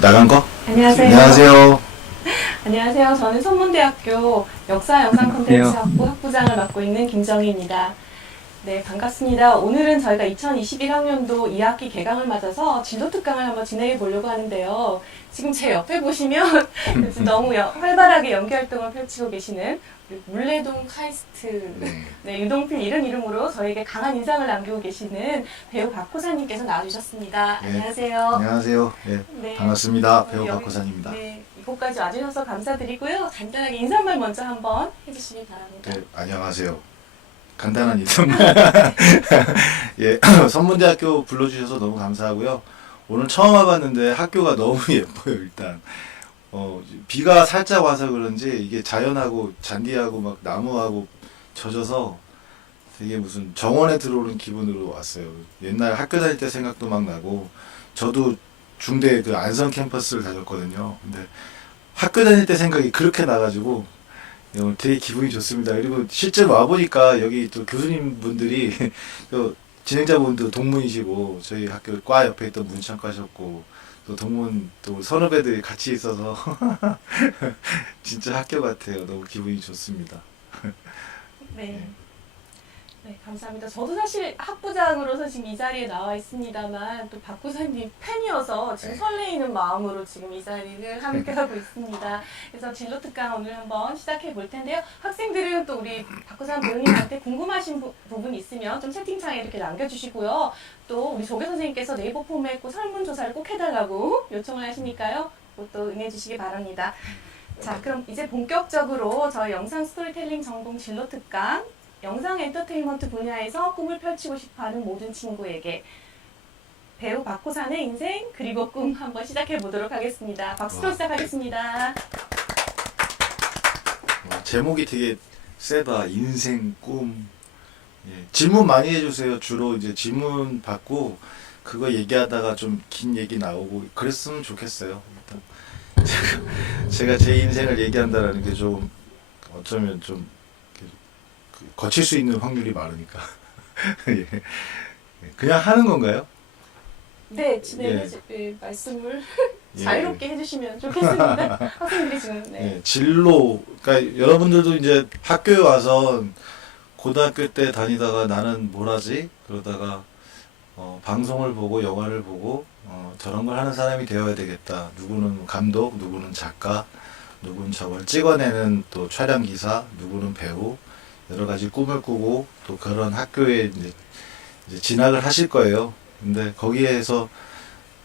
나간 거? 안녕하세요. 안녕하세요. 안녕하세요. 저는 선문대학교 역사 영상 콘텐츠 학부 학부장을 맡고 있는 김정희입니다. 네, 반갑습니다. 오늘은 저희가 2021학년도 2학기 개강을 맞아서 진로 특강을 한번 진행해 보려고 하는데요. 지금 제 옆에 보시면 너무 활발하게 연기 활동을 펼치고 계시는 우리 물레동 카이스트 네, 유동필 이름으로 저에게 강한 인상을 남기고 계시는 배우 박호사님께서 나와주셨습니다. 네. 안녕하세요. 안녕하세요. 네, 네. 반갑습니다. 배우 여기- 박호산입니다. 네, 이곳까지 와주셔서 감사드리고요. 간단하게 인사말 먼저 한번 해주시기 바랍니다. 네, 안녕하세요. 간단한 인사말. 예, 선문대학교 불러주셔서 너무 감사하고요. 오늘 처음 와봤는데 학교가 너무 예뻐요. 일단 비가 살짝 와서 그런지 이게 자연하고 잔디하고 막 나무하고 젖어서 되게 무슨 정원에 들어오는 기분으로 왔어요. 옛날 학교 다닐 때 생각도 막 나고, 저도 중대 그 안성 캠퍼스를 다녔거든요. 근데 학교 다닐 때 생각이 그렇게 나가지고 오늘 되게 기분이 좋습니다. 그리고 실제로 와보니까 여기 또 교수님 분들이 또 진행자분도 동문이시고, 저희 학교 과 옆에 있던 문창과셨고, 또 동문 또 선후배들이 같이 있어서 진짜 학교 같아요. 너무 기분이 좋습니다. 네. 네, 감사합니다. 저도 사실 학부장으로서 지금 이 자리에 나와 있습니다만 또 박구사님 팬이어서 지금 네. 설레이는 마음으로 지금 이 자리를 함께하고 있습니다. 그래서 진로 특강 오늘 한번 시작해 볼 텐데요. 학생들은 또 우리 박구사 배우님한테 궁금하신 부분이 있으면 좀 채팅창에 이렇게 남겨주시고요. 또 우리 조교 선생님께서 네이버 폼에 꼭 설문조사를 꼭 해달라고 요청을 하시니까요. 그것도 응해주시기 바랍니다. 자, 그럼 이제 본격적으로 저희 영상 스토리텔링 전공 진로 특강 영상 엔터테인먼트 분야에서 꿈을 펼치고 싶어하는 모든 친구에게 배우 박호산의 인생 그리고 꿈 한번 시작해 보도록 하겠습니다. 박수로 와. 시작하겠습니다. 제목이 되게 세다. 인생, 꿈. 예, 질문 많이 해주세요. 주로 이제 질문 받고 그거 얘기하다가 좀 긴 얘기 나오고 그랬으면 좋겠어요. 일단 제가 제 인생을 얘기한다라는 게 좀 어쩌면 좀 거칠 수 있는 확률이 많으니까. 예. 그냥 하는 건가요? 네, 말씀을 예. 자유롭게 해주시면 좋겠습니다. 학생들이 지금 예, 진로, 그러니까 여러분들도 이제 학교에 와서 고등학교 때 다니다가 나는 뭘 하지? 그러다가 방송을 보고 영화를 보고 저런 걸 하는 사람이 되어야 되겠다. 누구는 감독, 누구는 작가, 누구는 저걸 찍어내는 또 촬영 기사, 누구는 배우, 여러 가지 꿈을 꾸고 또 그런 학교에 이제 진학을 하실 거예요. 근데 거기에서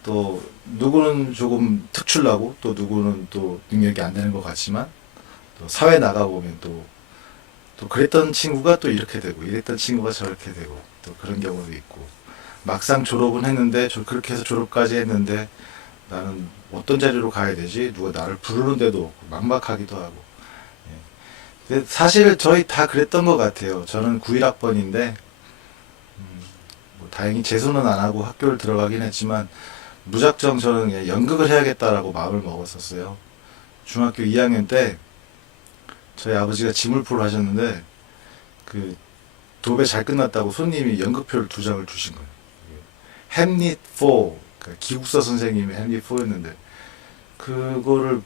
또 누구는 조금 특출나고 또 누구는 또 능력이 안 되는 것 같지만 또 사회 나가보면 또 그랬던 친구가 또 이렇게 되고 이랬던 친구가 저렇게 되고 또 그런 경우도 있고, 막상 졸업은 했는데 그렇게 해서 졸업까지 했는데 나는 어떤 자리로 가야 되지? 누가 나를 부르는데도 없고 막막하기도 하고. 예. 근데 사실 저희 다 그랬던 것 같아요. 저는 91학번인데 뭐 다행히 재수는 안 하고 학교를 들어가긴 했지만 무작정 저는 그냥 연극을 해야겠다라고 마음을 먹었었어요. 중학교 2학년 때 저희 아버지가 지물포를 하셨는데 그 도배 잘 끝났다고 손님이 연극표를 2장을 주신 거예요. 햄릿 4, 그러니까 기국사 선생님이 햄릿 4였는데 그거를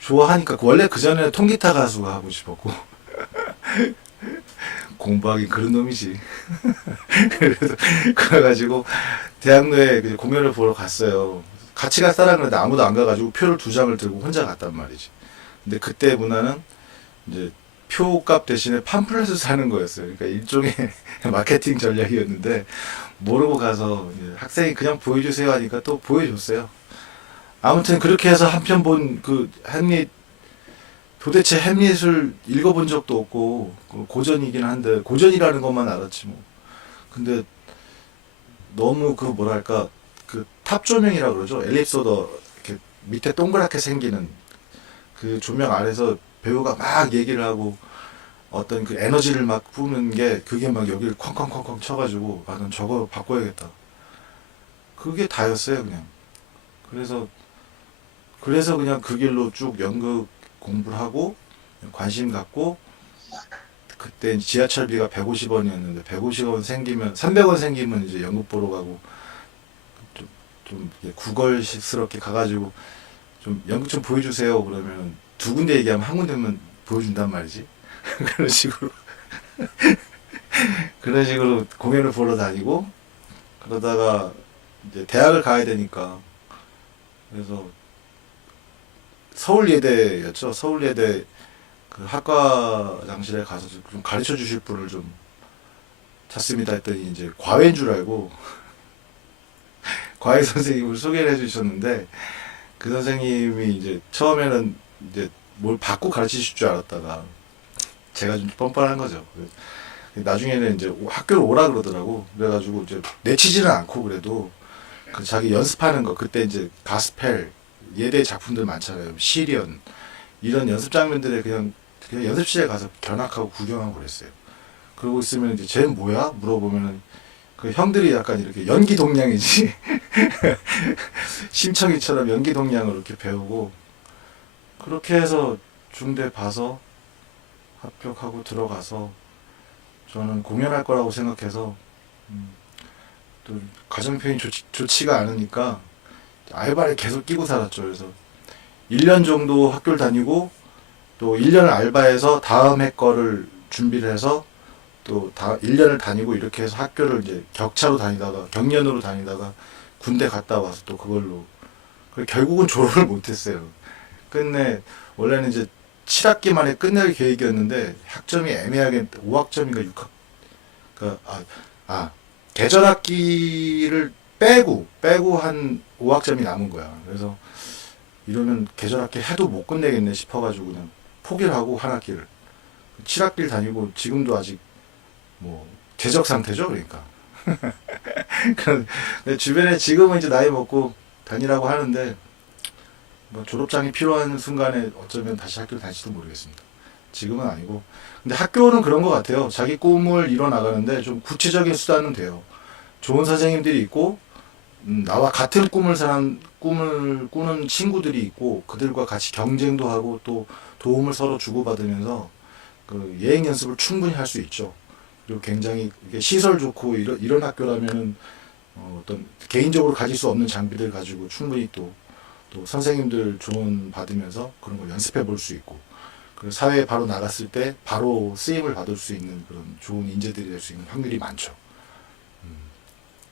좋아하니까, 원래 그 전에는 통기타 가수가 하고 싶었고 공부하기 그런 놈이지. 그래서 그래가지고 대학로에 공연을 보러 갔어요. 같이 갈 사람은 그런데 아무도 안 가가지고 표를 2장을 들고 혼자 갔단 말이지. 근데 그때 문화는 이제 표값 대신에 팜플렛을 사는 거였어요. 그러니까 일종의 마케팅 전략이었는데 모르고 가서 이제 학생이 그냥 보여주세요 하니까 또 보여줬어요. 아무튼 그렇게 해서 한 편 본 그 햄릿, 도대체 햄릿을 읽어본 적도 없고 고전이긴 한데 고전이라는 것만 알았지 뭐. 근데 너무 그 뭐랄까 그 탑 조명이라 그러죠. 엘립소더 이렇게 밑에 동그랗게 생기는 그 조명 아래서 배우가 막 얘기를 하고 어떤 그 에너지를 막 뿜는 게 그게 막 여기를 쾅쾅쾅쾅 쳐가지고 난 저거 바꿔야겠다. 그게 다였어요 그냥. 그래서 그냥 그 길로 쭉 연극 공부를 하고 관심 갖고, 그때 지하철비가 150원이었는데 150원 생기면 300원 생기면 이제 연극 보러 가고 좀 이렇게 구걸스럽게 가가지고 좀 연극 좀 보여주세요. 그러면 두 군데 얘기하면 한 군데만 보여준단 말이지. 그런 식으로 그런 식으로 공연을 보러 다니고 그러다가 이제 대학을 가야 되니까 그래서 서울예대였죠. 서울예대 그 학과장실에 가서 좀 가르쳐 주실 분을 좀 찾습니다 했더니 이제 과외인 줄 알고 과외 선생님을 소개를 해주셨는데 그 선생님이 이제 처음에는 이제 뭘 받고 가르치실 줄 알았다가 제가 좀 뻔뻔한 거죠. 나중에는 이제 학교로 오라 그러더라고. 그래가지고 이제 내치지는 않고 그래도 그 자기 연습하는 거 그때 이제 가스펠 예대 작품들 많잖아요. 시리언 이런 연습 장면들에 그냥 연습실에 가서 견학하고 구경하고 그랬어요. 그러고 있으면 이제 쟤는 뭐야? 물어보면은 그 형들이 약간 이렇게 연기 동량이지 심청이처럼 연기 동량을 이렇게 배우고 그렇게 해서 중대 봐서 합격하고 들어가서 저는 공연할 거라고 생각해서 또 가정편이 좋지가 않으니까 알바를 계속 끼고 살았죠. 그래서 1년 정도 학교를 다니고 또 1년을 알바해서 다음 해 거를 준비를 해서 또 1년을 다니고 이렇게 해서 학교를 이제 격차로 다니다가 경연으로 다니다가 군대 갔다 와서 또 그걸로 결국은 졸업을 못했어요. 끝내 원래는 이제 7학기 만에 끝낼 계획이었는데 학점이 애매하게 5학점인가 6학 계절 학기를 빼고 한 5학점이 남은 거야. 그래서 이러면 계절 학기 해도 못 끝내겠네 싶어가지고 그냥 포기를 하고 한 학기를 7학기를 다니고 지금도 아직 뭐 재적 상태죠. 그러니까 근데 주변에 지금은 이제 나이 먹고 다니라고 하는데 뭐 졸업장이 필요한 순간에 어쩌면 다시 학교를 다닐지도 모르겠습니다. 지금은 아니고 근데 학교는 그런 것 같아요. 자기 꿈을 이뤄 나가는데 좀 구체적인 수단은 돼요. 좋은 선생님들이 있고 나와 같은 꿈을 꾸는 친구들이 있고 그들과 같이 경쟁도 하고 또 도움을 서로 주고받으면서 그 예행 연습을 충분히 할 수 있죠. 그리고 굉장히 이게 시설 좋고 이런 학교라면은 어떤 개인적으로 가질 수 없는 장비들 가지고 충분히 또 선생님들 조언 받으면서 그런 걸 연습해 볼 수 있고 그리고 사회에 바로 나갔을 때 바로 쓰임을 받을 수 있는 그런 좋은 인재들이 될 수 있는 확률이 많죠.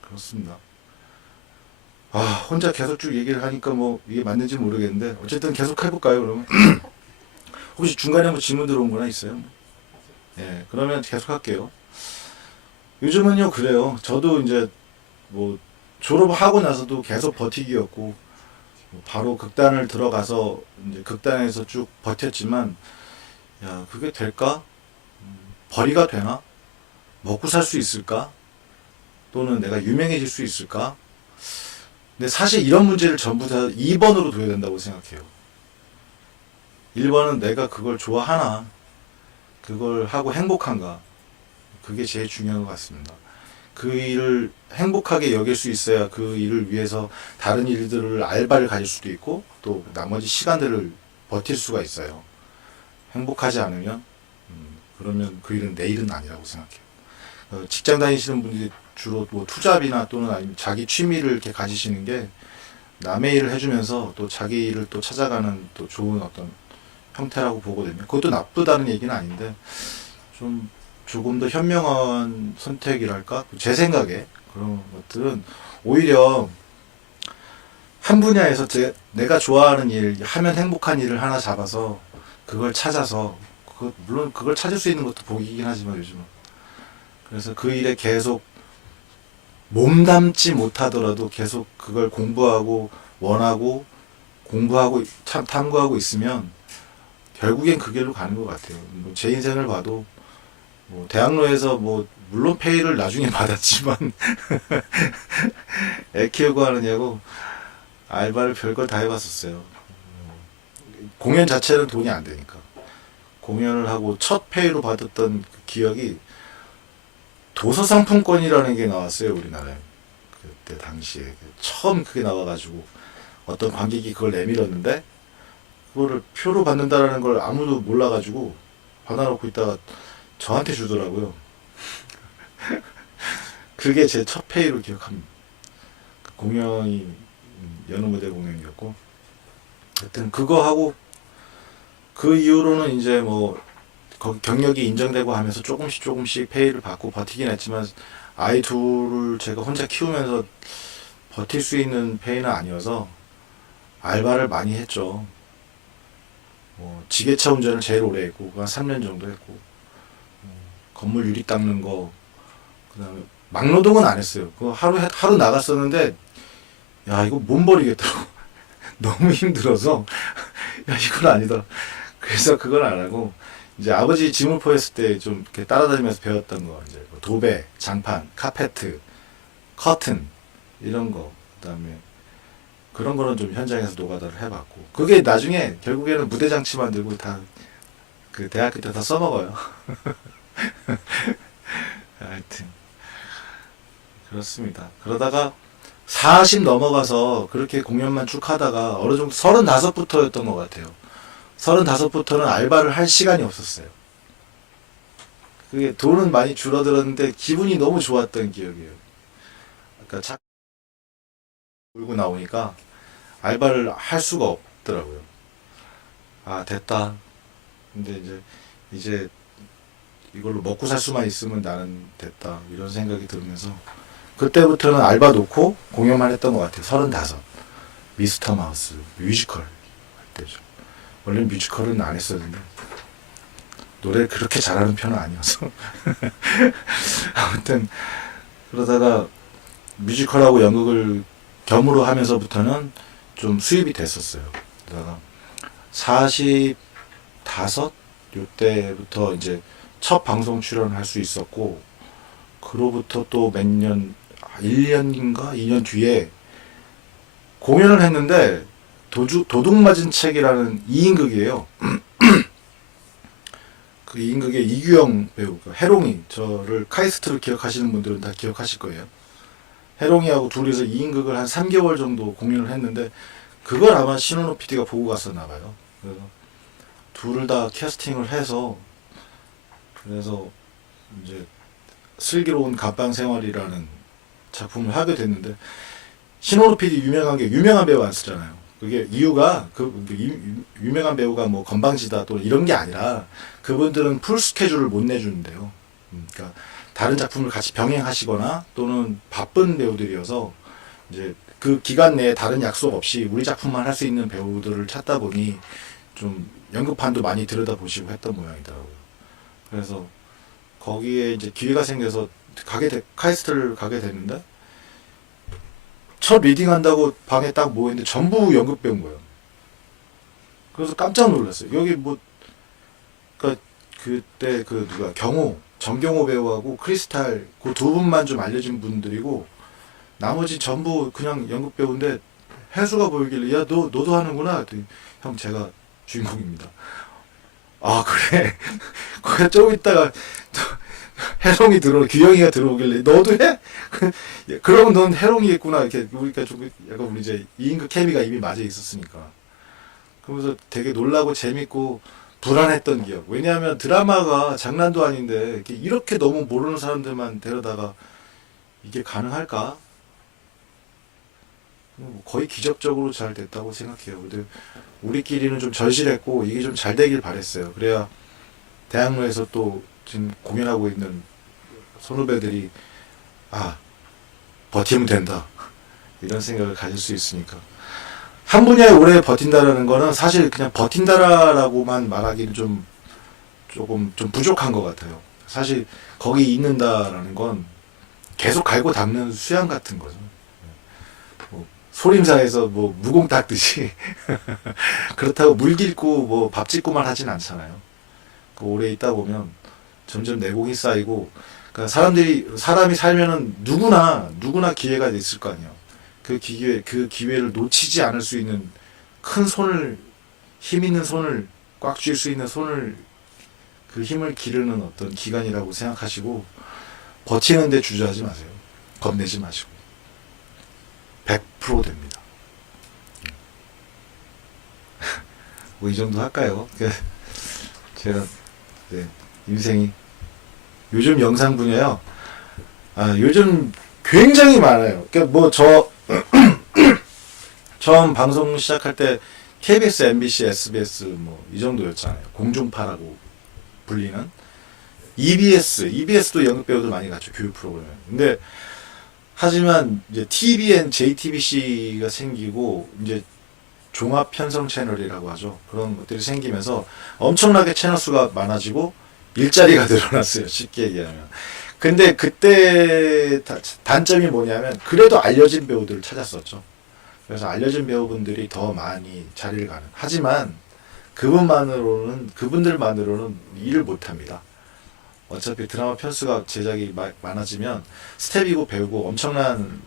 그렇습니다. 혼자 계속 쭉 얘기를 하니까 뭐 이게 맞는지 모르겠는데 어쨌든 계속 해볼까요 그러면? 혹시 중간에 뭐 질문 들어온 거나 있어요? 예, 그러면 계속 할게요. 요즘은요 그래요. 저도 이제 뭐 졸업하고 나서도 계속 버티기였고 바로 극단을 들어가서 이제 극단에서 쭉 버텼지만 야 그게 될까? 벌이가 되나? 먹고 살 수 있을까? 또는 내가 유명해질 수 있을까? 근데 사실 이런 문제를 전부 다 2번으로 둬야 된다고 생각해요. 1번은 내가 그걸 좋아하나? 그걸 하고 행복한가? 그게 제일 중요한 것 같습니다. 그 일을 행복하게 여길 수 있어야 그 일을 위해서 다른 일들을 알바를 가질 수도 있고 또 나머지 시간들을 버틸 수가 있어요. 행복하지 않으면 그러면 그 일은 내 일은 아니라고 생각해요. 직장 다니시는 분들이 주로 뭐 투잡이나 또는 아니면 자기 취미를 이렇게 가지시는 게 남의 일을 해주면서 또 자기 일을 또 찾아가는 또 좋은 어떤 형태라고 보거든요. 그것도 나쁘다는 얘기는 아닌데 조금 더 현명한 선택이랄까? 제 생각에 그런 것들은 오히려 한 분야에서 내가 좋아하는 일, 하면 행복한 일을 하나 잡아서 그걸 찾아서 물론 그걸 찾을 수 있는 것도 복이긴 하지만 요즘은 그래서 그 일에 계속 몸담지 못하더라도 계속 그걸 공부하고 원하고 공부하고 탐구하고 있으면 결국엔 그 길로 가는 것 같아요. 제 인생을 봐도 뭐 대학로에서 뭐 물론 페이를 나중에 받았지만 애 키우고 하느냐고 알바를 별걸 다 해봤었어요. 공연 자체는 돈이 안 되니까 공연을 하고 첫 페이로 받았던 그 기억이 도서상품권이라는 게 나왔어요 우리나라에. 그때 당시에 처음 그게 나와가지고 어떤 관객이 그걸 내밀었는데 그거를 표로 받는다라는 걸 아무도 몰라가지고 받아놓고 있다가 저한테 주더라고요. 그게 제 첫 페이로 기억합니다. 그 공연이 여느 무대 공연이었고, 하여튼 그거 하고 그 이후로는 이제 뭐 경력이 인정되고 하면서 조금씩 페이를 받고 버티긴 했지만, 아이 둘을 제가 혼자 키우면서 버틸 수 있는 페이는 아니어서 알바를 많이 했죠. 뭐 지게차 운전을 제일 오래 했고, 한 3년 정도 했고, 건물 유리 닦는 거, 그다음에 막노동은 안 했어요. 그거 하루 나갔었는데, 야 이거 몸 버리겠다고. 너무 힘들어서 야 이건 아니다. 그래서 그걸 안 하고, 이제 아버지 지물포 했을 때 좀 이렇게 따라다니면서 배웠던 거, 이제 뭐 도배, 장판, 카페트, 커튼 이런 거, 그다음에 그런 거는 좀 현장에서 노가다를 해봤고, 그게 나중에 결국에는 무대 장치 만들고 다 그 대학교 때 다 써먹어요. 하여튼 그렇습니다. 그러다가 40 넘어가서 그렇게 공연만 쭉 하다가 어느 정도 35부터였던 것 같아요. 35부터는 알바를 할 시간이 없었어요. 그게 돈은 많이 줄어들었는데 기분이 너무 좋았던 기억이에요. 그러니까 자 울고 나오니까 알바를 할 수가 없더라고요. 아 됐다. 근데 이제 이걸로 먹고 살 수만 있으면 나는 됐다, 이런 생각이 들면서 그때부터는 알바 놓고 공연만 했던 것 같아요. 35. 미스터 마우스 뮤지컬 할 때죠. 원래는 뮤지컬은 안 했었는데 노래를 그렇게 잘하는 편은 아니어서 아무튼 그러다가 뮤지컬하고 연극을 겸으로 하면서부터는 좀 수입이 됐었어요. 그러다가 45 요때부터 이제 첫 방송 출연을 할 수 있었고, 그로부터 또 몇 년, 1년인가 2년 뒤에 공연을 했는데, 도둑 맞은 책이라는 2인극이에요. 그 2인극에 이규영 배우, 해롱이, 저를 카이스트로 기억하시는 분들은 다 기억하실 거예요. 해롱이하고 둘이서 2인극을 한 3개월 정도 공연을 했는데, 그걸 아마 신원호 PD가 보고 갔었나 봐요. 그래서 둘을 다 캐스팅을 해서, 그래서 이제 슬기로운 감방 생활이라는 작품을 하게 됐는데, 신호루 PD 유명한 배우 안 쓰잖아요. 그게 이유가 유명한 배우가 뭐 건방지다 또 이런 게 아니라, 그분들은 풀 스케줄을 못 내주는데요. 그러니까 다른 작품을 같이 병행하시거나 또는 바쁜 배우들이어서 이제 그 기간 내에 다른 약속 없이 우리 작품만 할 수 있는 배우들을 찾다 보니 좀 연극판도 많이 들여다보시고 했던 모양이더라고요. 그래서 거기에 이제 기회가 생겨서 카이스트를 가게 됐는데, 첫 리딩 한다고 방에 딱 모였는데 전부 연극 배운 거예요. 그래서 깜짝 놀랐어요. 여기 뭐, 그러니까 그때 그 누가 정경호 배우하고 크리스탈 그 두 분만 좀 알려진 분들이고, 나머지 전부 그냥 연극 배우인데, 혜수가 보이길래 야 너도 하는구나. 형 제가 주인공입니다. 아 그래. 거기 좀 있다가 규영이가 들어오길래 너도 해? 그러면 넌 해롱이겠구나. 이렇게 우리가 좀 약간 우리 이제 2인극 케미가 이미 맞아 있었으니까. 그러면서 되게 놀라고 재밌고 불안했던 기억. 왜냐하면 드라마가 장난도 아닌데 이렇게 너무 모르는 사람들만 데려다가 이게 가능할까? 거의 기적적으로 잘 됐다고 생각해요. 근데 우리끼리는 좀 절실했고 이게 좀 잘 되길 바랬어요. 그래야 대학로에서 또 지금 공연하고 있는 선후배들이 버티면 된다, 이런 생각을 가질 수 있으니까. 한 분야에 오래 버틴다라는 거는 사실 그냥 버틴다라고만 말하기는 조금 부족한 것 같아요. 사실 거기 있는다라는 건 계속 갈고 닦는 수양 같은 거죠. 소림사에서 뭐 무공 닦듯이 그렇다고 물 길고 뭐 밥 짓고만 하진 않잖아요. 오래 있다 보면 점점 내공이 쌓이고, 그러니까 사람이 살면은 누구나 기회가 있을 거 아니에요. 그 기회를 놓치지 않을 수 있는 힘 있는 손을 꽉 쥘 수 있는 손을, 그 힘을 기르는 어떤 기간이라고 생각하시고 버티는데 주저하지 마세요. 겁내지 마시고 100% 됩니다. 뭐 이 정도 할까요? 제가 인생이 요즘 영상 분야요. 요즘 굉장히 많아요. 그러니까 처음 방송 시작할 때 KBS, MBC, SBS 뭐 이 정도였잖아요. 공중파라고 불리는 EBS도 연극 배우들 많이 갔죠. 교육 프로그램. 근데 하지만 이제 TVN, JTBC가 생기고 이제 종합 편성 채널이라고 하죠. 그런 것들이 생기면서 엄청나게 채널 수가 많아지고 일자리가 늘어났어요. 쉽게 얘기하면. 근데 그때 단점이 뭐냐면 그래도 알려진 배우들을 찾았었죠. 그래서 알려진 배우분들이 더 많이 자리를 가는. 하지만 그분들만으로는 일을 못합니다. 어차피 드라마 편수가 제작이 많아지면 스텝이고 배우고 엄청난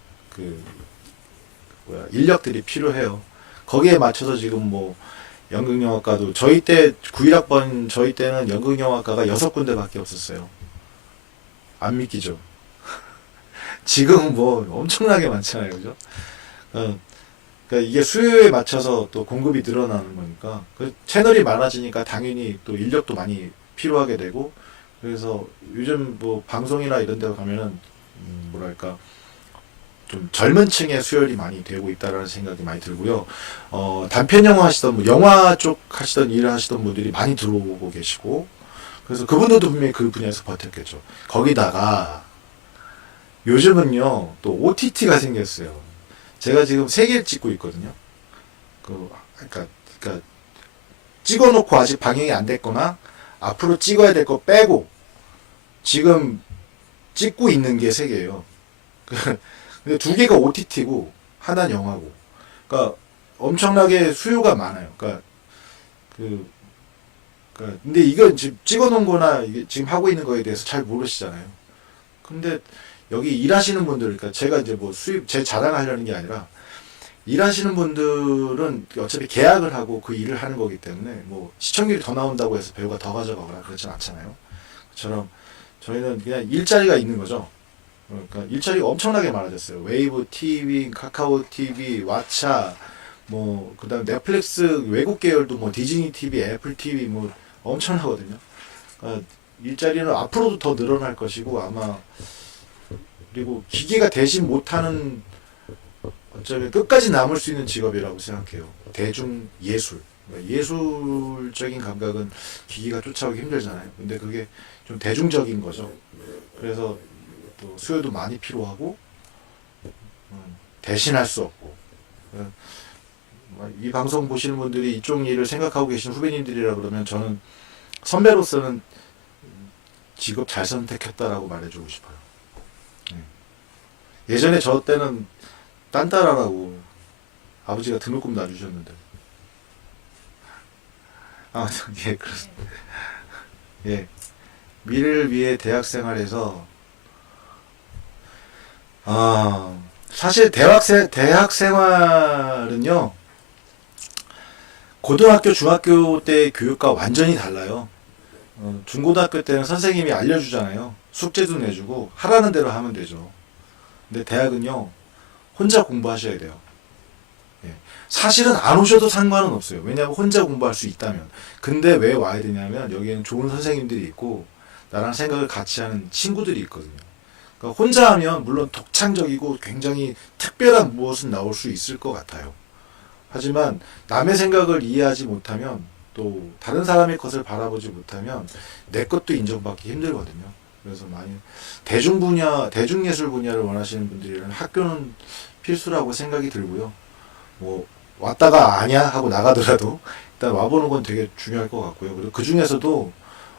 인력들이 필요해요. 거기에 맞춰서 지금 뭐 연극영화과도 저희 때 91학번 저희 때는 연극영화과가 6군데밖에 없었어요. 안 믿기죠? 지금은 뭐 엄청나게 많잖아요, 그죠? 그러니까 이게 수요에 맞춰서 또 공급이 늘어나는 거니까 그 채널이 많아지니까 당연히 또 인력도 많이 필요하게 되고 그래서 요즘 뭐 방송이나 이런 데 가면은 뭐랄까 좀 젊은 층의 수혈이 많이 되고 있다라는 생각이 많이 들고요. 단편 영화 하시던 영화 쪽 하시던 일을 하시던 분들이 많이 들어오고 계시고 그래서 그분들도 분명히 그 분야에서 버텼겠죠. 거기다가 요즘은요 또 OTT가 생겼어요. 제가 지금 3개를 찍고 있거든요. 그러니까 찍어놓고 아직 방영이 안 됐거나 앞으로 찍어야 될 거 빼고 지금 찍고 있는 게 3개예요. 근데 2개가 OTT고 하나는 영화고. 그러니까 엄청나게 수요가 많아요. 근데 이건 지금 찍어놓은 거나 이게 지금 하고 있는 거에 대해서 잘 모르시잖아요. 근데 여기 일하시는 분들, 그러니까 제가 이제 뭐 제 자랑하려는 게 아니라 일하시는 분들은 어차피 계약을 하고 그 일을 하는 거기 때문에 뭐 시청률이 더 나온다고 해서 배우가 더 가져가거나 그렇진 않잖아요. 그처럼 저희는 그냥 일자리가 있는 거죠. 그러니까 일자리가 엄청나게 많아졌어요. 웨이브 TV, 카카오 TV, 왓챠, 뭐 그다음 넷플릭스 외국 계열도 뭐 디즈니 TV, 애플 TV 뭐 엄청나거든요. 그러니까 일자리는 앞으로도 더 늘어날 것이고 아마 그리고 기계가 대신 못하는 어쩌면 끝까지 남을 수 있는 직업이라고 생각해요. 대중 예술. 예술적인 감각은 기계가 쫓아오기 힘들잖아요. 근데 그게 좀 대중적인 거죠. 그래서 또 수요도 많이 필요하고 대신할 수 없고 이 방송 보시는 분들이 이쪽 일을 생각하고 계신 후배님들이라 그러면 저는 선배로서는 직업 잘 선택했다라고 말해주고 싶어요. 예전에 저 때는 딴따라라고 아버지가 등록금 놔주셨는데 예, 그렇습니다. 예, 미래를 위해 대학 생활에서 사실 대학 생활은요 고등학교, 중학교 때 교육과 완전히 달라요. 중고등학교 때는 선생님이 알려주잖아요. 숙제도 내주고 하라는 대로 하면 되죠. 근데 대학은요 혼자 공부하셔야 돼요. 예. 사실은 안 오셔도 상관은 없어요. 왜냐하면 혼자 공부할 수 있다면. 근데 왜 와야 되냐면 여기에는 좋은 선생님들이 있고 나랑 생각을 같이 하는 친구들이 있거든요. 그러니까 혼자 하면 물론 독창적이고 굉장히 특별한 무엇은 나올 수 있을 것 같아요. 하지만 남의 생각을 이해하지 못하면 또 다른 사람의 것을 바라보지 못하면 내 것도 인정받기 힘들거든요. 그래서 많이 대중예술 분야를 원하시는 분들이라면 학교는 필수라고 생각이 들고요. 뭐 왔다가 아냐 하고 나가더라도 일단 와보는 건 되게 중요할 것 같고요. 그리고 그 중에서도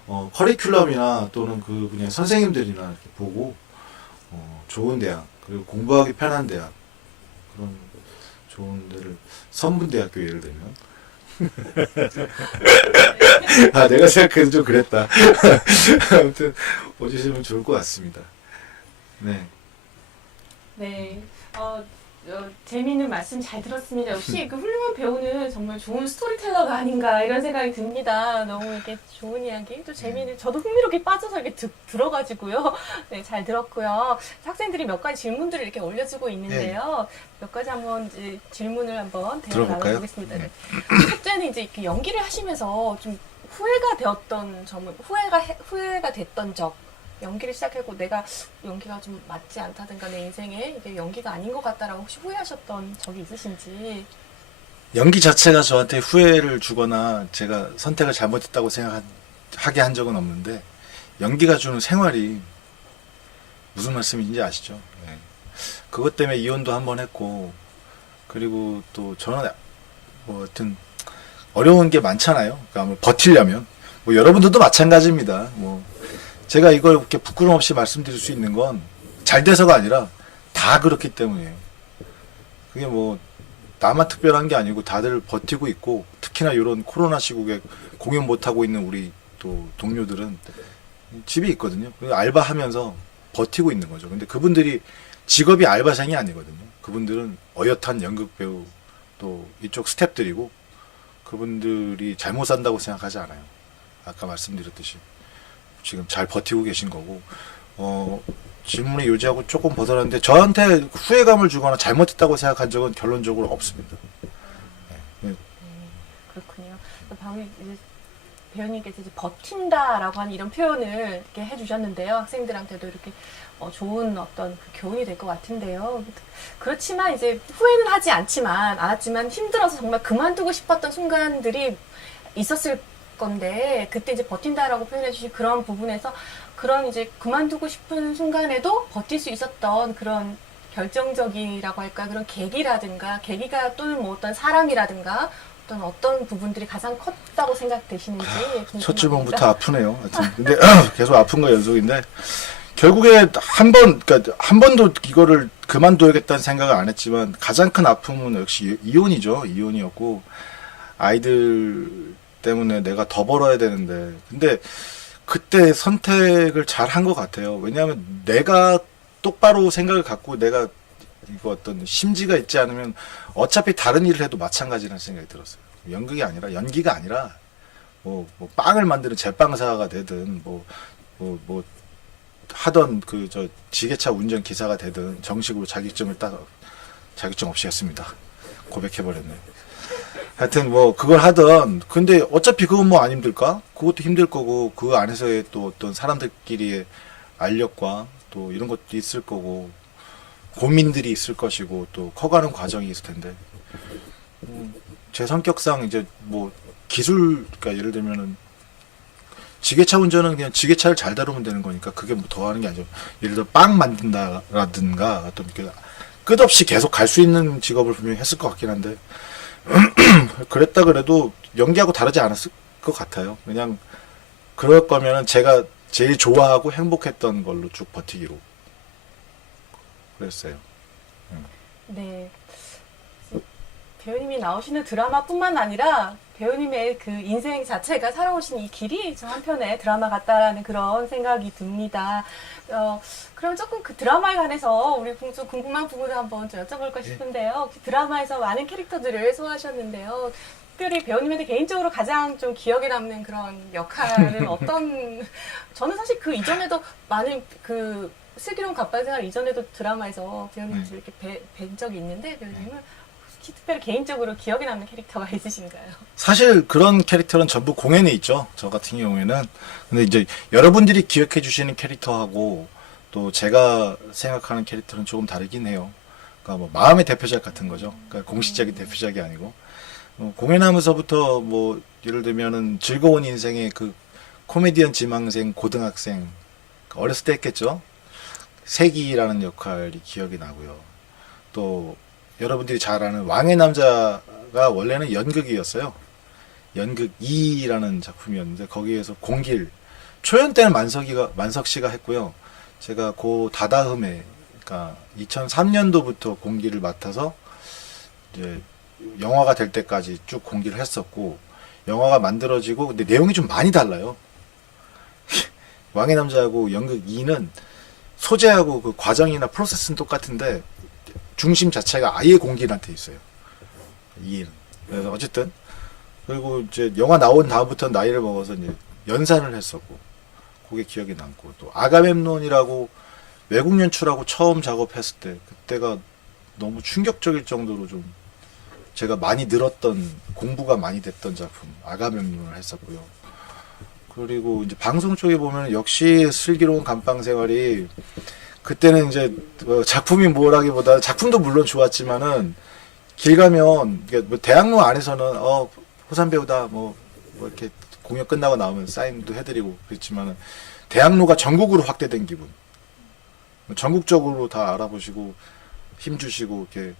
커리큘럼이나 또는 그 분야 선생님들이나 이렇게 보고 좋은 대학 그리고 공부하기 편한 대학 그런 좋은 데를 선분대학교 예를 들면 내가 생각해도 좀 그랬다. 아무튼 오주시면 좋을 것 같습니다. 네. 네. 재미있는 말씀 잘 들었습니다. 역시 그 훌륭한 배우는 정말 좋은 스토리텔러가 아닌가 이런 생각이 듭니다. 너무 이렇게 좋은 이야기, 또 재미있는, 저도 흥미롭게 빠져서 이렇게 들어가지고요. 네, 잘 들었고요. 학생들이 몇 가지 질문들을 이렇게 올려주고 있는데요. 몇 가지 한번 이제 질문을 한번 대화 나눠보겠습니다. 네. 첫째는 이제 이렇게 연기를 하시면서 좀 후회가 되었던 점은, 후회가 됐던 적, 연기를 시작하고 내가 연기가 좀 맞지 않다든가 내 인생에 이게 연기가 아닌 것 같다라고 혹시 후회하셨던 적이 있으신지. 연기 자체가 저한테 후회를 주거나 제가 선택을 잘못했다고 생각하게 한 적은 없는데 연기가 주는 생활이 무슨 말씀인지 아시죠? 예. 그것 때문에 이혼도 한 번 했고 그리고 또 저는 뭐 하여튼 어려운 게 많잖아요. 그러니까 뭐 버틸려면 뭐 여러분들도 마찬가지입니다. 뭐 제가 이걸 이렇게 부끄럼 없이 말씀드릴 수 있는 건 잘 돼서가 아니라 다 그렇기 때문이에요. 그게 뭐 나만 특별한 게 아니고 다들 버티고 있고 특히나 이런 코로나 시국에 공연 못 하고 있는 우리 또 동료들은 집에 있거든요. 그리고 알바하면서 버티고 있는 거죠. 근데 그분들이 직업이 알바생이 아니거든요. 그분들은 어엿한 연극 배우 또 이쪽 스태프들이고 그분들이 잘못 산다고 생각하지 않아요. 아까 말씀드렸듯이 지금 잘 버티고 계신 거고 질문의 요지하고 조금 벗어났는데 저한테 후회감을 주거나 잘못했다고 생각한 적은 결론적으로 없습니다. 네. 그렇군요. 방금 이제 배우님께서 이제 버틴다라고 하는 이런 표현을 이렇게 해주셨는데요. 학생들한테도 이렇게 좋은 어떤 그 교훈이 될 것 같은데요. 그렇지만 이제 후회는 하지 않았지만 힘들어서 정말 그만두고 싶었던 순간들이 있었을 건데 그때 이제 버틴다라고 표현해 주신 그런 부분에서 그런 이제 그만두고 싶은 순간에도 버틸 수 있었던 그런 결정적이라고 할까 그런 계기가 또는 뭐 어떤 사람이라든가 어떤 부분들이 가장 컸다고 생각되시는지 첫 질문부터 아프네요. 하여튼 근데 계속 아픈 거 연속인데 결국에 그러니까 한 번도 이거를 그만둬야겠다는 생각을 안 했지만 가장 큰 아픔은 역시 이혼이죠. 이혼이었고 아이들 때문에 내가 더 벌어야 되는데 근데 그때 선택을 잘 한 것 같아요. 왜냐하면 내가 똑바로 생각을 갖고 내가 이거 어떤 심지가 있지 않으면 어차피 다른 일을 해도 마찬가지라는 생각이 들었어요. 연기가 아니라 뭐 빵을 만드는 제빵사가 되든 뭐 하던 그 저 지게차 운전 기사가 되든 정식으로 자격증 없이 했습니다. 고백해버렸네. 하여튼 뭐 그걸 하던 근데 어차피 그건 뭐 안 힘들까? 그것도 힘들 거고 그 안에서의 또 어떤 사람들끼리의 알력과 또 이런 것도 있을 거고 고민들이 있을 것이고 또 커가는 과정이 있을 텐데 제 성격상 이제 뭐 그러니까 예를 들면은 지게차 운전은 그냥 지게차를 잘 다루면 되는 거니까 그게 뭐 더 하는 게 아니죠. 예를 들어 빵 만든다라든가 어떤 끝없이 계속 갈 수 있는 직업을 분명히 했을 것 같긴 한데 그랬다 그래도 연기하고 다르지 않았을 것 같아요. 그냥 그럴 거면은 제가 제일 좋아하고 행복했던 걸로 쭉 버티기로 그랬어요. 네. 배우님이 나오시는 드라마뿐만 아니라 배우님의 그 인생 자체가 살아오신 이 길이 저 한편의 드라마 같다라는 그런 생각이 듭니다. 그럼 조금 그 드라마에 관해서 우리 좀 궁금한 부분을 한번 좀 여쭤볼까 싶은데요. 혹시 드라마에서 많은 캐릭터들을 소화하셨는데요. 특별히 배우님한테 개인적으로 가장 좀 기억에 남는 그런 역할은 저는 사실 그 이전에도 많은 그 슬기로운 갑반생활 이전에도 드라마에서 배우님 이렇게 뵌 적이 있는데 배우님은 특별히 개인적으로 기억에 남는 캐릭터가 있으신가요? 사실 그런 캐릭터는 전부 공연에 있죠. 저 같은 경우에는. 근데 이제 여러분들이 기억해 주시는 캐릭터하고 또 제가 생각하는 캐릭터는 조금 다르긴 해요. 그러니까 뭐 마음의 대표작 같은 거죠. 그러니까 공식적인 대표작이 아니고 공연하면서부터 뭐 예를 들면은 즐거운 인생의 그 코미디언 지망생 고등학생 어렸을 때 했겠죠. 세기라는 역할이 기억이 나고요. 또 여러분들이 잘 아는 왕의 남자가 원래는 연극이었어요. 연극 2라는 작품이었는데 거기에서 공길 초연 때는 만석 씨가 했고요. 제가 그 다다음에 그러니까 2003년도부터 공기를 맡아서 이제 영화가 될 때까지 쭉 공기를 했었고 영화가 만들어지고 근데 내용이 좀 많이 달라요. 왕의 남자하고 연극 2는 소재하고 그 과정이나 프로세스는 똑같은데 중심 자체가 아예 공기한테 있어요. 2는. 그래서 어쨌든 그리고 이제 영화 나온 다음부터 나이를 먹어서 이제 연산을 했었고 그게 기억이 남고 또 아가멤논이라고 외국 연출하고 처음 작업했을 때 그때가 너무 충격적일 정도로 좀 제가 많이 늘었던 공부가 많이 됐던 작품 아가멤논을 했었고요. 그리고 이제 방송 쪽에 보면 역시 슬기로운 감방생활이 그때는 이제 작품이 뭐라기보다 작품도 물론 좋았지만은 길 가면 이게 뭐 대학로 안에서는 호산 배우다 뭐 이렇게 공연 끝나고 나오면 사인도 해드리고 그렇지만은 대학로가 전국으로 확대된 기분. 전국적으로 다 알아보시고 힘 주시고 이렇게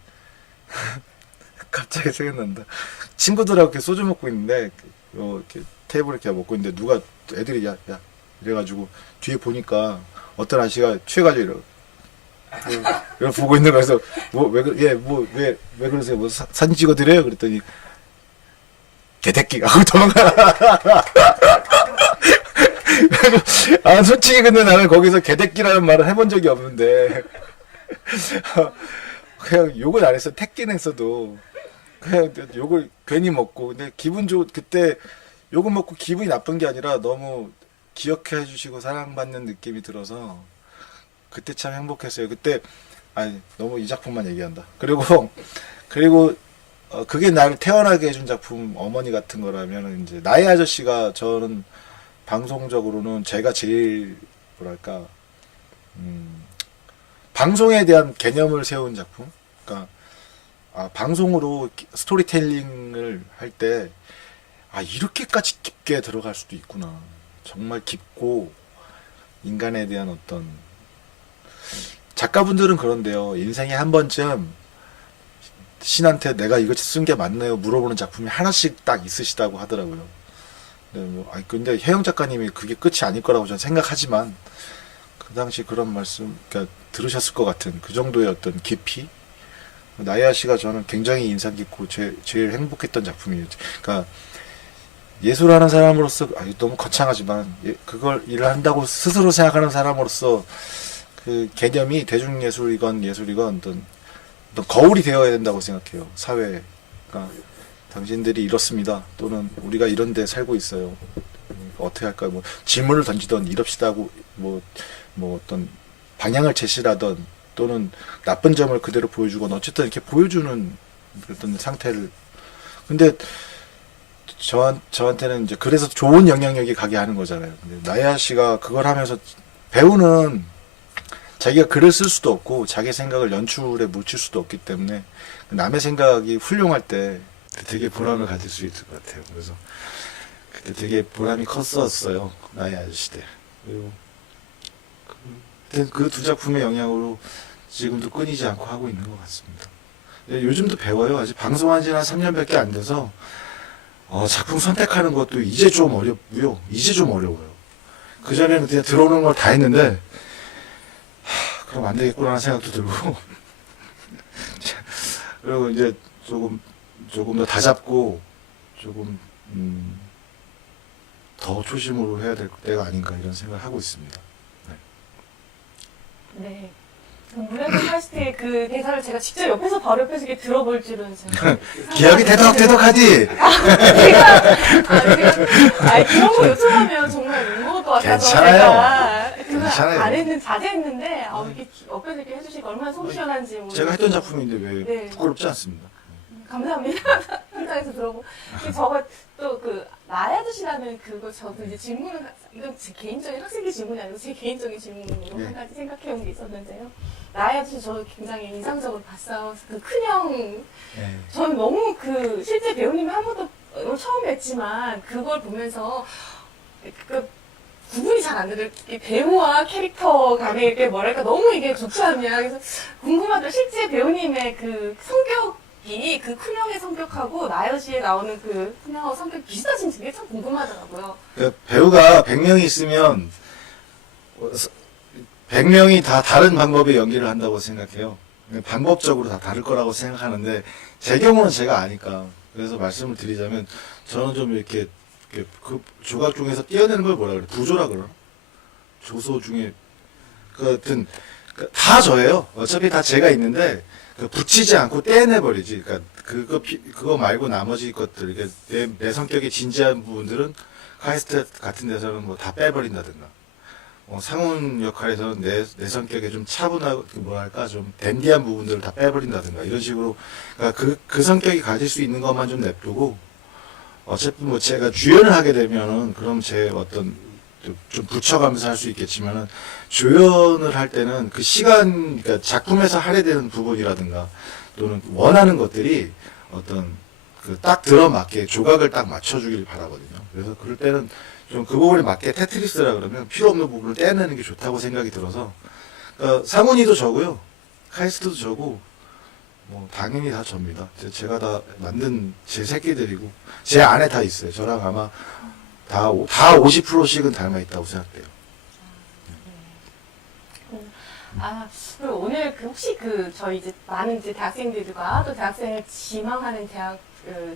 갑자기 생각난다. 친구들하고 이렇게 소주 먹고 있는데 이렇게 테이블 이렇게 먹고 있는데 누가 애들이 야 이래가지고 뒤에 보니까 어떤 아저씨가 취해가지고 이러 보고 있는 거여서 왜 그러세요? 뭐 사진 찍어드려요? 그랬더니 개새끼가 하고 도망가. 아 솔직히 근데 나는 거기서 개새끼라는 말을 해본 적이 없는데 그냥 욕을 안 했어. 택기는 했어도 그냥 욕을 괜히 먹고 근데 그때 욕을 먹고 기분이 나쁜 게 아니라 너무 기억해 주시고 사랑받는 느낌이 들어서 그때 참 행복했어요. 그때 너무 이 작품만 얘기한다. 그리고 그게 나를 태어나게 해준 작품 어머니 같은 거라면 이제 나의 아저씨가 저는 방송적으로는 제가 제일 뭐랄까 방송에 대한 개념을 세운 작품. 그러니까 방송으로 스토리텔링을 할 때 이렇게까지 깊게 들어갈 수도 있구나. 정말 깊고 인간에 대한 어떤 작가분들은 그런데요. 인생에 한 번쯤 신한테 내가 이거 쓴 게 맞나요? 물어보는 작품이 하나씩 딱 있으시다고 하더라고요. 근데 혜영 작가님이 그게 끝이 아닐 거라고 저는 생각하지만 그 당시 그런 말씀 그러니까 들으셨을 것 같은 그 정도의 어떤 깊이 나야 씨가 저는 굉장히 인상 깊고 제일 행복했던 작품이에요. 그러니까 예술하는 사람으로서 너무 거창하지만 그걸 일을 한다고 스스로 생각하는 사람으로서 그 개념이 대중예술이건 어떤 거울이 되어야 된다고 생각해요. 사회에. 그러니까 당신들이 이렇습니다. 또는 우리가 이런 데 살고 있어요. 어떻게 할까요? 뭐 질문을 던지던 이럽시다 하고 뭐 어떤 방향을 제시하던 또는 나쁜 점을 그대로 보여주건 어쨌든 이렇게 보여주는 어떤 상태를 근데 저한테는 이제 그래서 좋은 영향력이 가게 하는 거잖아요. 근데 나야 씨가 그걸 하면서 배우는 자기가 글을 쓸 수도 없고 자기 생각을 연출에 묻힐 수도 없기 때문에 남의 생각이 훌륭할 때 되게 보람을 가질 수 있을 것 같아요. 그래서 그때 되게 보람이 컸었어요. 나의 아저씨 때. 그리고 그 두 작품의 영향으로 지금도 끊이지 않고 하고 있는 것 같습니다. 요즘도 배워요. 아직 방송한 지는 한 3년밖에 안 돼서 작품 선택하는 것도 이제 좀 어렵고요. 이제 좀 어려워요. 그전에는 그냥 들어오는 걸 다 했는데 그럼 안 되겠구나 하는 생각도 들고 그리고 이제 조금 더 다잡고 조금 더 초심으로 해야 될 때가 아닌가 이런 생각을 하고 있습니다. 네. 무례한 하실 때 그 대사를 제가 직접 바로 옆에서 이렇게 들어볼 줄은 제가 기억이 대덕하지. 제가 그런 거 요청하면 정말 욕먹을 것 같아서 괜찮아요. 제가 그걸 안 했는 자제했는데 이렇게 옆에서 이렇게 해주시니까 얼마나 속 시원한지 모르겠어요. 제가 했던 작품인데 왜 네. 부끄럽지 않습니다. 감사합니다. 현장에서 들어보고 저가 또 그 나의 아저씨라는 그거 저도 이제 질문을 이건 제 개인적인 학생들 질문이 아니고 제 개인적인 질문으로 네. 한 가지 생각해온 게 있었는데요. 나의 아저씨 저 굉장히 인상적으로 봤어요. 그 큰형 네. 저는 너무 그 실제 배우님이 한 번도 처음 뵀지만 그걸 보면서 그 구분이 잘 안 되는 배우와 캐릭터 간에 이렇게 뭐랄까 너무 이게 좋지 않냐. 그래서 궁금하다. 실제 배우님의 그 성격이 그 큰형의 성격하고 나여시에 나오는 그 큰형하고 성격 비슷하신지 그게 참 궁금하더라고요. 배우가 100명이 있으면 100명이 다 다른 방법의 연기를 한다고 생각해요. 방법적으로 다 다를 거라고 생각하는데 제 경우는 제가 아니까 그래서 말씀을 드리자면 저는 좀 이렇게 그 조각 중에서 떼어내는 걸 뭐라 그래? 부조라 그러나? 조소 중에 그 하여튼 다 저예요. 어차피 다 제가 있는데 붙이지 않고 떼내버리지. 그러니까 그거 말고 나머지 것들 내 성격이 진지한 부분들은 카이스트 같은 데서는 뭐 다 빼버린다든가 상훈 역할에서는 내 성격에 좀 차분하고 뭐랄까 좀 댄디한 부분들을 다 빼버린다든가 이런 식으로 그러니까 그 성격이 가질 수 있는 것만 좀 냅두고 어차피 뭐 제가 주연을 하게 되면은 그럼 제 어떤 좀 붙여가면서 할 수 있겠지만은 조연을 할 때는 그 시간 그러니까 작품에서 할애되는 부분이라든가 또는 원하는 것들이 어떤 그 딱 들어맞게 조각을 딱 맞춰주길 바라거든요. 그래서 그럴 때는 좀 그 부분에 맞게 테트리스라 그러면 필요 없는 부분을 떼내는 게 좋다고 생각이 들어서 상훈이도 저고요. 카이스트도 저고 뭐 당연히 다 접니다. 제가 다 만든 제 새끼들이고 제 안에 다 있어요. 저랑 아마 다 50%씩은 닮아 있다고 생각돼요. 그리고 오늘 혹시 저희 이제 많은 이제 대학생들과 또 대학생을 지망하는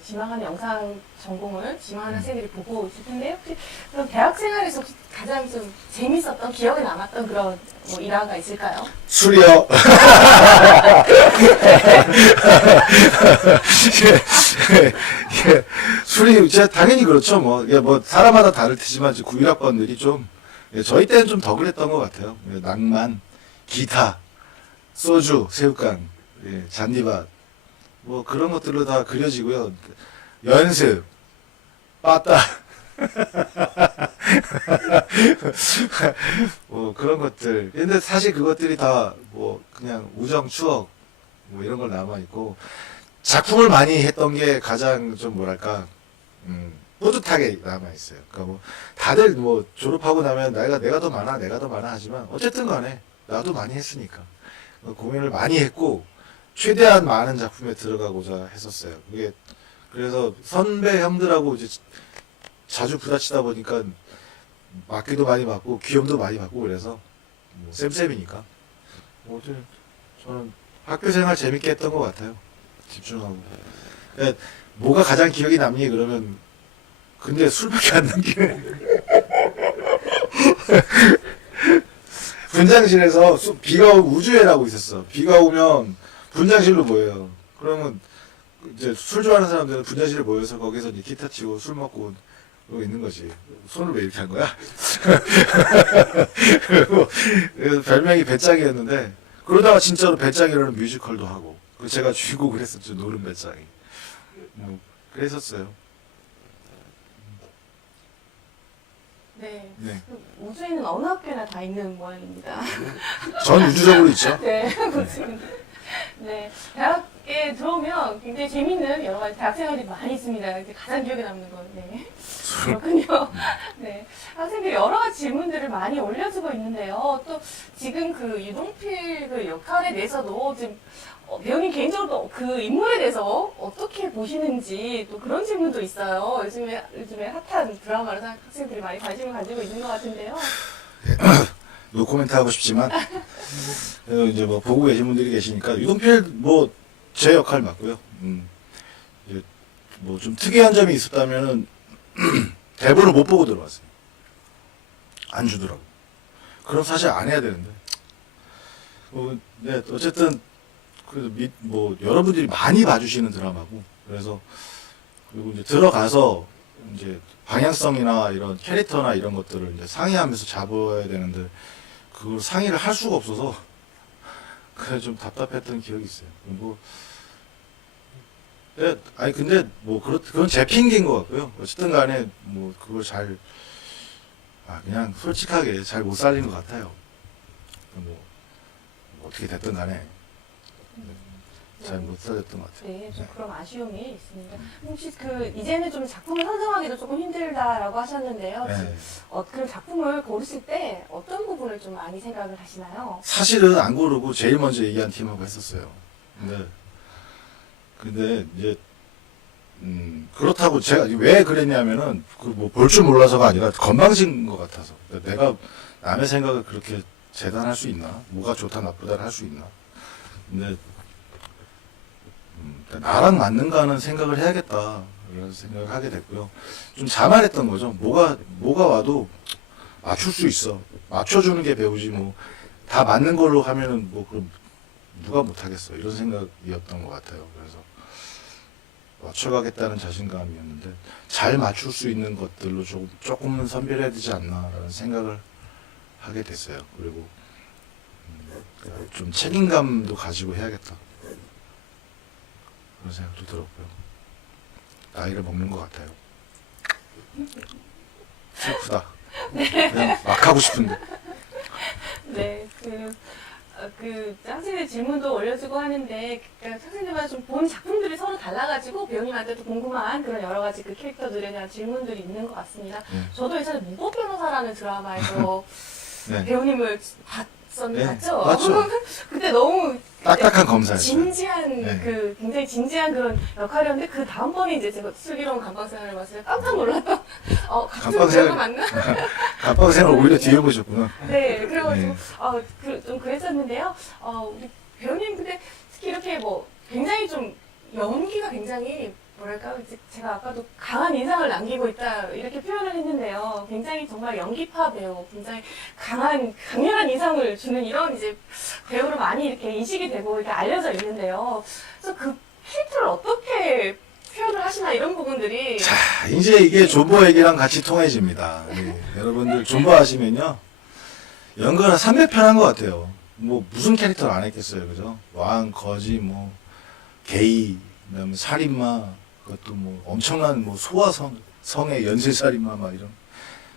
지망하는 영상 전공을 지망하는 학생들이 보고 있을 텐데 혹시 그럼 대학 생활에서 혹시 가장 좀 재밌었던 기억에 남았던 그런 뭐 일화가 있을까요? 술이요. 술이 진짜 당연히 그렇죠. 뭐 사람마다 다를 테지만 91학번들이 좀 저희 때는 좀 더 그랬던 것 같아요. 낭만, 기타, 소주, 새우깡, 잔디밭 뭐 그런 것들로 다 그려지고요. 연습, 빠따 뭐 그런 것들. 근데 사실 그것들이 다 뭐 그냥 우정, 추억 뭐 이런 걸 남아 있고 작품을 많이 했던 게 가장 좀 뭐랄까 뿌듯하게 남아 있어요. 그러니까 뭐 다들 뭐 졸업하고 나면 내가 더 많아, 내가 더 많아 하지만 어쨌든 간에 나도 많이 했으니까 공연을 많이 했고 최대한 많은 작품에 들어가고자 했었어요. 그게 그래서 선배 형들하고 이제 자주 부딪히다 보니까 맞기도 많이 맞고 귀염도 많이 받고 그래서 뭐 쌤쌤이니까 저는 학교 생활 재밌게 했던 것 같아요. 집중하고. 그러니까 뭐가 가장 기억이 남니 그러면 근데 술밖에 안 남기네. 분장실에서 비가 오면 우주회라고 있었어. 비가 오면 분장실로 모여요. 그러면 이제 술 좋아하는 사람들은 분장실에 모여서 거기서 이제 기타 치고 술 먹고 그러고 있는 거지. 손을 왜 이렇게 한 거야? 그리고 별명이 배짱이었는데 그러다가 진짜로 배짱이라는 뮤지컬도 하고 제가 주인공을 했었죠. 노른 배짱이. 뭐 그랬었어요. 네. 네. 우주에는 어느 학교나 다 있는 모양입니다. 전 우주적으로 있죠. 네, 그렇습니다. 네, 대학에 들어오면 굉장히 재밌는 여러 가지 대학 생활이 많이 있습니다. 이제 가장 기억에 남는 건, 네. 그렇군요. 네. 학생들이 여러 가지 질문들을 많이 올려주고 있는데요. 또 지금 유동필 역할에 대해서도 지금 배우님 개인적으로 그 인물에 대해서 어떻게 보시는지 또 그런 질문도 있어요. 요즘에 핫한 드라마로 학생들이 많이 관심을 가지고 있는 것 같은데요. 노코멘트 하고 싶지만 이제 뭐 보고 계신 분들이 계시니까 유동필 뭐 제 역할 맞고요. 뭐 좀 특이한 점이 있었다면은 대본을 못 보고 들어왔어요. 안 주더라고. 그럼 사실 안 해야 되는데. 네, 어쨌든 그래도 뭐 여러분들이 많이 봐주시는 드라마고 그래서 그리고 이제 들어가서 이제 방향성이나 이런 캐릭터나 이런 것들을 이제 상의하면서 잡아야 되는데 그걸 상의를 할 수가 없어서 그래 좀 답답했던 기억이 있어요. 뭐 네, 아니 근데 뭐 그건 제 핑계인 것 같고요. 어쨌든 간에 뭐 그걸 그냥 솔직하게 잘 못 살린 것 같아요. 뭐 어떻게 됐든 간에 잘 못 살렸던 것 같아요. 네, 좀 그런 아쉬움이 있습니다. 혹시 이제는 좀 작품을 선정하기도 조금 힘들다라고 하셨는데요. 네. 그 작품을 고르실 때 어떤 부분을 좀 많이 생각을 하시나요? 사실은 안 고르고 제일 먼저 얘기한 팀하고 했었어요. 근데 이제 그렇다고 제가 왜 그랬냐면은 뭐 볼 줄 몰라서가 아니라 건방진 것 같아서 내가 남의 생각을 그렇게 재단할 수 있나? 뭐가 좋다 나쁘다를 할 수 있나? 근데 나랑 맞는가 하는 생각을 해야겠다 이런 생각을 하게 됐고요. 좀 자만했던 거죠. 뭐가 와도 맞출 수 있어. 맞춰주는 게 배우지 뭐 다 맞는 걸로 하면은 뭐 그럼 누가 못하겠어 이런 생각이었던 것 같아요. 그래서 맞춰가겠다는 자신감이었는데 잘 맞출 수 있는 것들로 조금은 선별해야 되지 않나라는 생각을 하게 됐어요. 그리고 좀 책임감도 가지고 해야겠다 그런 생각도 들었고요. 나이를 먹는 것 같아요. 슬프다. 그냥 막 하고 싶은데. 네, 그 학생들 질문도 올려주고 하는데 그러니까 학생들마다 좀 본 작품들이 서로 달라가지고 배우님한테도 궁금한 그런 여러 가지 그 캐릭터들에 대한 질문들이 있는 것 같습니다. 저도 예전에 무법 변호사라는 드라마에서 네. 배우님을 네, 봤죠? 맞죠. 그때 너무 딱딱한 검사였어요. 진지한 네. 그 굉장히 진지한 그런 역할이었는데 그 다음번에 이제 제가 슬기로운 감방생활을 봤을 때 깜짝 놀랐던 같은 감방생활- 배우가 맞나? 감방생활 오히려 뒤에 보셨구나. 네, 그래가지고 네. 좀 그랬었는데요. 우리 배우님 근데 특히 이렇게 뭐 굉장히 좀 연기가 굉장히 뭐랄까 이제 제가 아까도 강한 인상을 남기고 있다 이렇게 표현을 했는데요. 굉장히 정말 연기파 배우, 굉장히 강렬한 인상을 주는 이런 이제 배우로 많이 이렇게 인식이 되고 이렇게 알려져 있는데요. 그래서 그 캐릭터를 어떻게 표현을 하시나 이런 부분들이 자, 이제 이게 존버 얘기랑 같이 통해집니다. 예, 여러분들 존버 하시면요. 연극을 한 300편 한 것 같아요. 뭐 무슨 캐릭터를 안 했겠어요. 그죠? 왕, 거지, 뭐 게이, 그다음에 살인마, 그것도 뭐 엄청난 뭐 성의 연쇄살인마 막 이런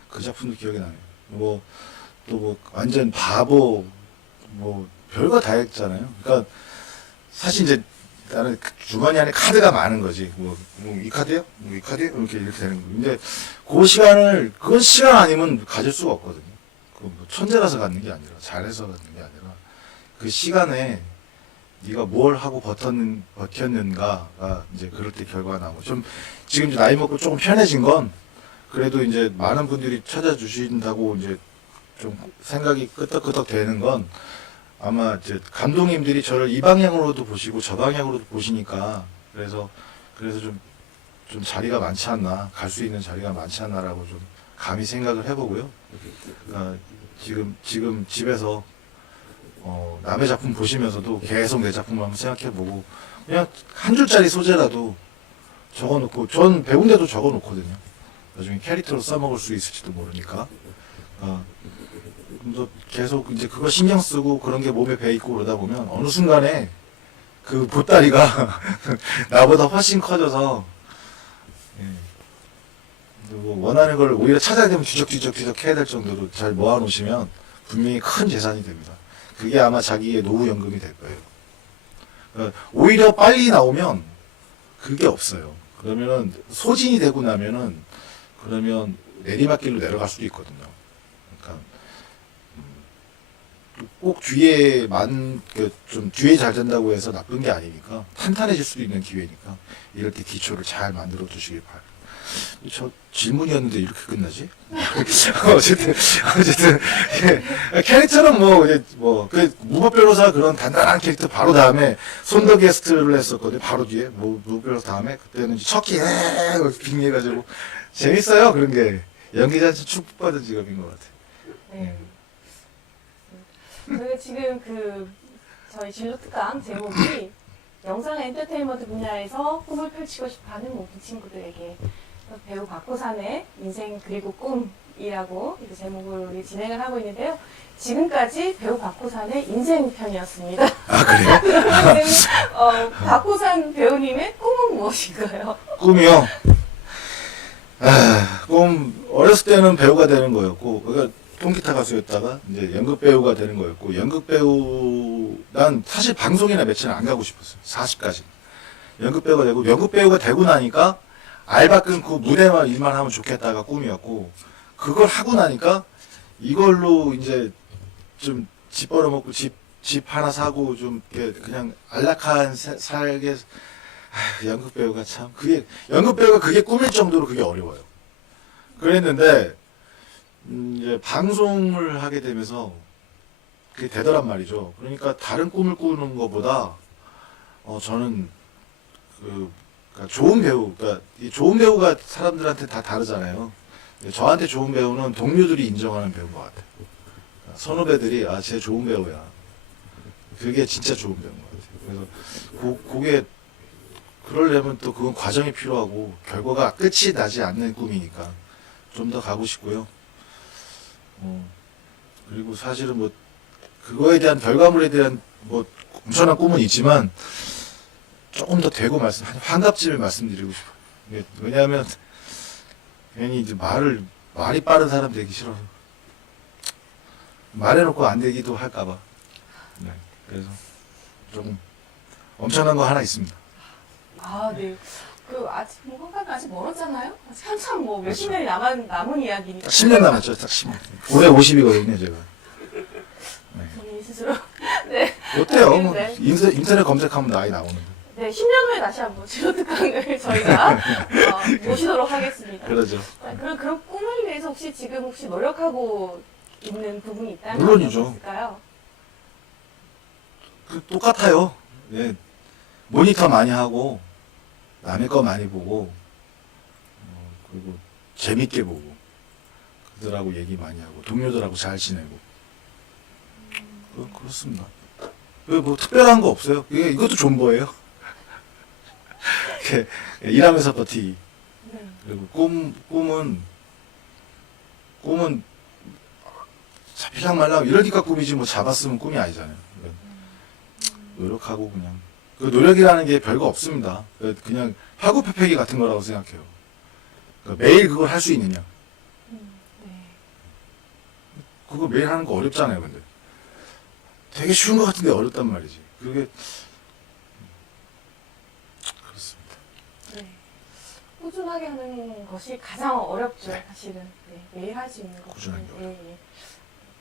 그 작품도 기억이 나요. 뭐 또 뭐 완전 바보 뭐 별거 다 했잖아요. 그러니까 사실 이제 나는 주머니 안에 카드가 많은 거지. 뭐 이 카드요? 뭐 이 카드요? 이렇게 되는 거. 근데 그 시간을 그건 시간 아니면 가질 수가 없거든요. 그 뭐 천재라서 갖는 게 아니라 잘해서 갖는 게 아니라 그 시간에 네가 뭘 하고 버텼는가가 이제 그럴 때 결과가 나오고 좀 지금 이제 나이 먹고 조금 편해진 건 그래도 이제 많은 분들이 찾아주신다고 이제 좀 생각이 끄덕끄덕 되는 건 아마 이제 감독님들이 저를 이 방향으로도 보시고 저 방향으로도 보시니까 그래서 좀 자리가 많지 않나 갈 수 있는 자리가 많지 않나라고 좀 감히 생각을 해보고요. 지금 집에서 남의 작품 보시면서도 계속 내 작품을 한번 생각해보고 그냥 한 줄짜리 소재라도 적어놓고 전 배운데도 적어놓거든요. 나중에 캐릭터로 써먹을 수 있을지도 모르니까. 또 계속 이제 그거 신경 쓰고 그런 게 몸에 배 있고 그러다 보면 어느 순간에 그 보따리가 나보다 훨씬 커져서 뭐 원하는 걸 오히려 찾아야 되면 뒤적뒤적 해야 될 정도로 잘 모아놓으시면 분명히 큰 재산이 됩니다. 그게 아마 자기의 노후연금이 될 거예요. 오히려 빨리 나오면 그게 없어요. 그러면은 소진이 되고 나면은 그러면 내리막길로 내려갈 수도 있거든요. 그러니까 꼭 좀 뒤에 잘 된다고 해서 나쁜 게 아니니까 탄탄해질 수도 있는 기회니까 이럴 때 기초를 잘 만들어 두시길 바랍니다. 저 질문이었는데 이렇게 끝나지? 어쨌든 예. 캐릭터는 그 무법 변호사 그런 단단한 캐릭터 바로 다음에 손더 게스트를 했었거든요. 바로 뒤에 무법 변호사 다음에 그때는 이제 척키 빙의해가지고 재밌어요. 그런 게 연기자한테 축복받은 직업인 것 같아요. 네. 저희가 지금 저희 진로 특강 제목이 영상 엔터테인먼트 분야에서 꿈을 펼치고 싶어하는 모든 친구들에게 배우 박호산의 인생 그리고 꿈이라고 이제 제목을 우리 진행을 하고 있는데요. 지금까지 배우 박호산의 인생 편이었습니다. 아 그래요? 박호산 배우님의 꿈은 무엇인가요? 꿈이요? 꿈 어렸을 때는 배우가 되는 거였고 그러니까 통기타 가수였다가 이제 연극 배우가 되는 거였고 연극 배우 난 사실 방송이나 매체는 안 가고 싶었어요. 40까지 연극 배우가 되고 연극 배우가 되고 나니까 알바 끊고 무대만 일만 하면 좋겠다가 꿈이었고 그걸 하고 나니까 이걸로 이제 좀 집 벌어먹고 집 하나 사고 좀 그냥 안락한 살게 연극 배우가 참 연극 배우가 그게 꿈일 정도로 그게 어려워요. 그랬는데 이제 방송을 하게 되면서 그게 되더란 말이죠. 그러니까 다른 꿈을 꾸는 것보다 저는 그러니까 좋은 배우, 그러니까 이 좋은 배우가 사람들한테 다 다르잖아요. 저한테 좋은 배우는 동료들이 인정하는 배우인 것 같아요. 그러니까 선후배들이 쟤 좋은 배우야. 그게 진짜 좋은 배우인 것 같아요. 그래서 그게 그러려면 또 그건 과정이 필요하고 결과가 끝이 나지 않는 꿈이니까 좀 더 가고 싶고요. 그리고 사실은 뭐 그거에 대한 결과물에 대한 뭐 엄청난 꿈은 있지만 조금 더 되고 환갑쯤에 말씀드리고 싶어요. 왜냐하면 괜히 이제 말이 빠른 사람 되기 싫어서 말해놓고 안 되기도 할까봐. 네, 그래서 조금 엄청난 거 하나 있습니다. 아, 네. 그 아직 뭐 한가가 아직 멀었잖아요. 아직 한참 뭐 그렇죠. 몇십 년이 남은 이야기니까. 딱 10년 남았죠, 딱 10년. 올해 50이거든요, 제가. 본인 스스로. 네. 어때요? 뭐 네. 인터넷 검색하면 나이 나오는데. 네, 10년 후에 다시 한번 진로특강을 저희가 모시도록 하겠습니다. 그러죠. 자, 그런 꿈을 위해서 지금 노력하고 있는 부분이 있다면 물론이죠. 어떤 게 있을까요? 똑같아요. 예. 모니터 많이 하고, 남의 거 많이 보고, 그리고 재밌게 보고, 그들하고 얘기 많이 하고, 동료들하고 잘 지내고. 그렇습니다. 뭐 특별한 거 없어요. 이것도 존버예요. 이렇게 일하면서 버티기. 네. 그리고 꿈은 잡히랑 말랑 이러니까 꿈이지 뭐 잡았으면 꿈이 아니잖아요. 그러니까 노력하고 그냥 그 노력이라는 게 별거 없습니다. 그냥 파고페페기 같은 거라고 생각해요. 그러니까 매일 그걸 할 수 있느냐? 네. 그거 매일 하는 거 어렵잖아요, 근데 되게 쉬운 것 같은데 어렵단 말이지. 그게 그렇습니다. 네. 꾸준하게 하는 것이 가장 어렵죠, 네. 사실은. 네, 매일 할 수 있는 것. 꾸준한 게 예.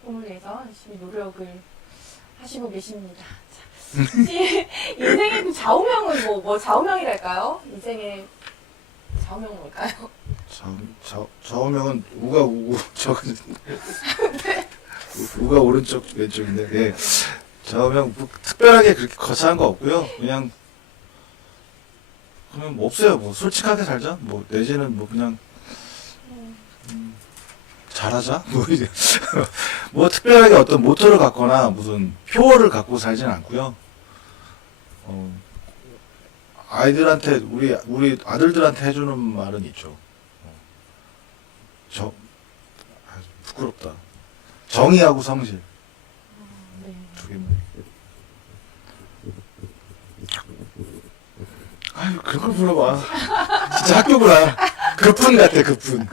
꿈을 위해서 열심히 노력을 하시고 계십니다. 자, 혹시 인생의 그 좌우명은 뭐 좌우명이랄까요? 인생의 좌우명은 뭘까요? 좌우명은 우가 우고 저는 우가 오른쪽 왼쪽인데 예. 좌우명 뭐 특별하게 그렇게 거창한 거 없고요. 그냥 뭐 없어요. 뭐 솔직하게 살자. 뭐 내지는 뭐 그냥 잘하자. 뭐 이제 뭐 특별하게 어떤 모토를 갖거나 무슨 표어를 갖고 살지는 않고요. 아이들한테 우리 아들들한테 해주는 말은 있죠. 부끄럽다. 정의하고 성실 네. 두 개만. 아유 그런 걸 물어봐. 진짜 학교구나. 급훈 같아 급훈.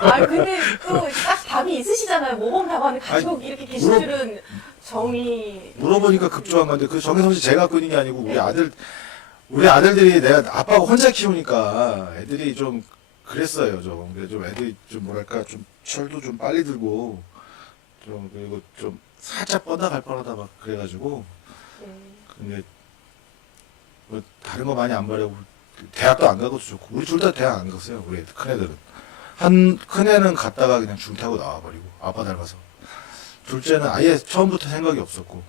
아 근데 또 딱 답이 있으시잖아요. 모범 답안을 가지고 아니, 이렇게 계신 줄은 정의. 물어보니까 급조한 건데 그 정의성실 제가 끄는 게 아니고 우리 아들들이 내가 아빠가 혼자 키우니까 애들이 좀 그랬어요 좀. 근데 좀 애들이 좀 뭐랄까 좀 철도 좀 빨리 들고 좀 그리고 좀 살짝 뻗어 갈 뻔하다 막 그래가지고 네. 근데 뭐 다른 거 많이 안 바라고 대학도 안 가고도 좋고 우리 둘 다 대학 안 갔어요. 우리 큰 애들은 큰 애는 갔다가 그냥 중 타고 나와버리고 아빠 닮아서 둘째는 아예 처음부터 생각이 없었고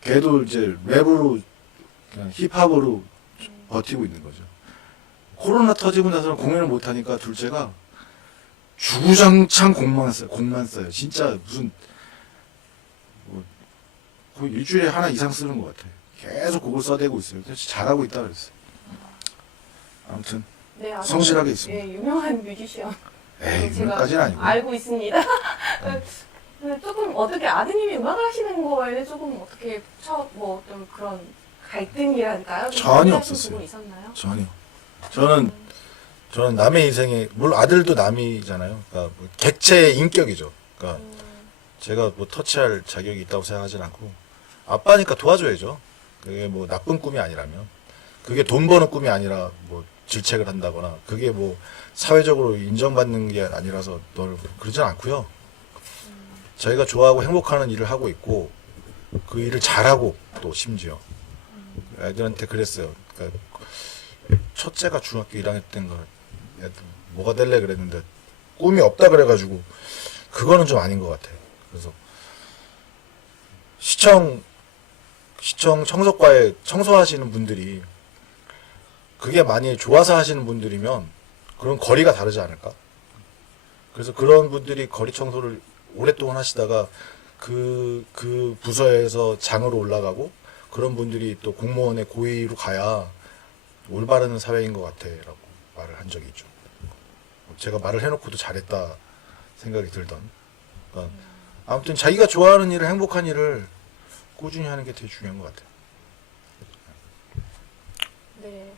걔도 이제 랩으로 그냥 힙합으로 버티고 있는 거죠. 코로나 터지고 나서는 공연을 못 하니까 둘째가 주구장창 곡만 써요. 진짜 무슨 뭐 거의 일주일에 하나 이상 쓰는 것 같아. 계속 곡을 써대고 있어요. 진짜 잘하고 있다 그랬어요. 아무튼 네, 아주 성실하게 있습니다. 예, 유명한 뮤지션. 에이 제가 그까지는 아니고. 알고 있습니다. 근데 조금 어떻게 아드님이 음악을 하시는 거에 조금 어떻게 뭐 어떤 그런 갈등이랄까요? 좀 전혀 고민하신 없었어요. 부분이 있었나요? 전혀. 저는 남의 인생에 물론 아들도 남이잖아요. 그러니까 뭐 객체의 인격이죠. 그러니까 제가 뭐 터치할 자격이 있다고 생각하진 않고 아빠니까 도와줘야죠. 그게 뭐 나쁜 꿈이 아니라면 그게 돈 버는 꿈이 아니라 뭐 질책을 한다거나 그게 뭐 사회적으로 인정받는 게 아니라서 널 그러진 않고요. 자기가 좋아하고 행복하는 일을 하고 있고 그 일을 잘하고 또 심지어 애들한테 그랬어요. 그러니까 첫째가 중학교 1학년 때인가 애들 뭐가 될래 그랬는데 꿈이 없다 그래가지고 그거는 좀 아닌 것 같아요. 그래서 시청 청소과에 청소하시는 분들이 그게 많이 좋아서 하시는 분들이면 그런 거리가 다르지 않을까? 그래서 그런 분들이 거리 청소를 오랫동안 하시다가 그 부서에서 장으로 올라가고 그런 분들이 또 공무원의 고위로 가야 올바른 사회인 것 같아라고 말을 한 적이 있죠. 제가 말을 해놓고도 잘했다 생각이 들던. 그러니까 아무튼 자기가 좋아하는 일을 행복한 일을 꾸준히 하는 게 되게 중요한 것 같아요. 네.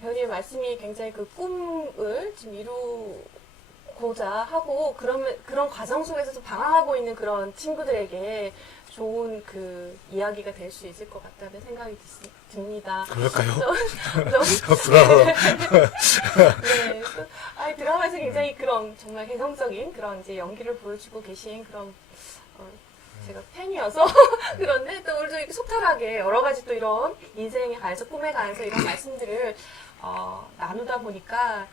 배우님의 말씀이 굉장히 그 꿈을 지금 이루고자 하고 그런 과정 속에서도 방황하고 있는 그런 친구들에게 좋은 그 이야기가 될 수 있을 것 같다는 생각이 듭니다. 그럴까요? 좀 불안하다. 네, 드라마에서 굉장히 그런 정말 개성적인 그런 이제 연기를 보여주고 계신 그런 제가 팬이어서 그런데 또 오늘 좀 이렇게 소탈하게 여러 가지 또 이런 인생에 관해서 꿈에 관해서 이런 말씀들을 나누다 보니까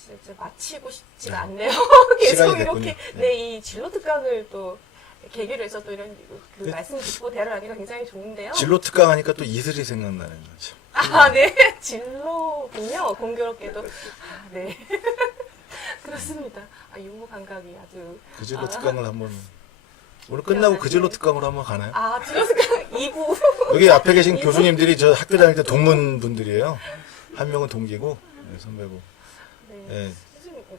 진짜 마치고 싶지가 않네요. 계속 시간이 이렇게 됐군요. 네, 이 진로 특강을 또 계기로 해서 또 이런 그 네. 말씀 듣고 대화를 하기가 굉장히 좋은데요. 진로 특강 하니까 또 이슬이 생각나네요. 참. 아, 네. 진로군요. 공교롭게도. 아, 네. 그렇습니다. 유머 감각이 아주. 그 진로 특강을 한번 오늘 끝나고 그 진로 특강으로 한번 가나요? 진로 특강 2부. 여기 앞에 계신 교수님들이 저 학교 다닐 때 동문 분들이에요. 한 명은 동기고 네, 선배고. 네. 예.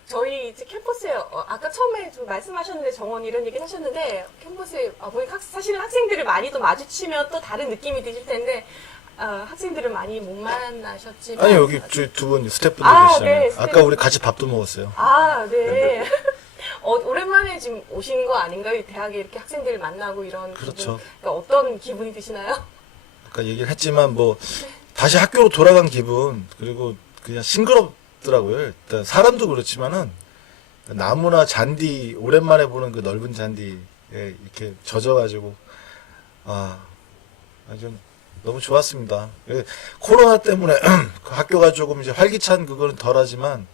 저희 이제 캠퍼스에 아까 처음에 좀 말씀하셨는데 정원 이런 얘기 하셨는데 캠퍼스에 사실은 학생들을 많이 또 마주치면 또 다른 느낌이 드실 텐데 학생들을 많이 못 만나셨지만 아니 여기 두 분 스태프분들 계시잖아요. 네, 아까 우리 같이 밥도 먹었어요. 네. 오랜만에 지금 오신 거 아닌가요? 이 대학에 이렇게 학생들을 만나고 이런 그렇죠. 기분. 그러니까 어떤 기분이 드시나요? 아까 얘기를 했지만 뭐 다시 학교로 돌아간 기분 그리고 그냥 싱그럽더라고요. 일단 사람도 그렇지만은 나무나 잔디 오랜만에 보는 그 넓은 잔디에 이렇게 젖어가지고 아주 너무 좋았습니다. 코로나 때문에 그 학교가 조금 이제 활기찬 그거는 덜하지만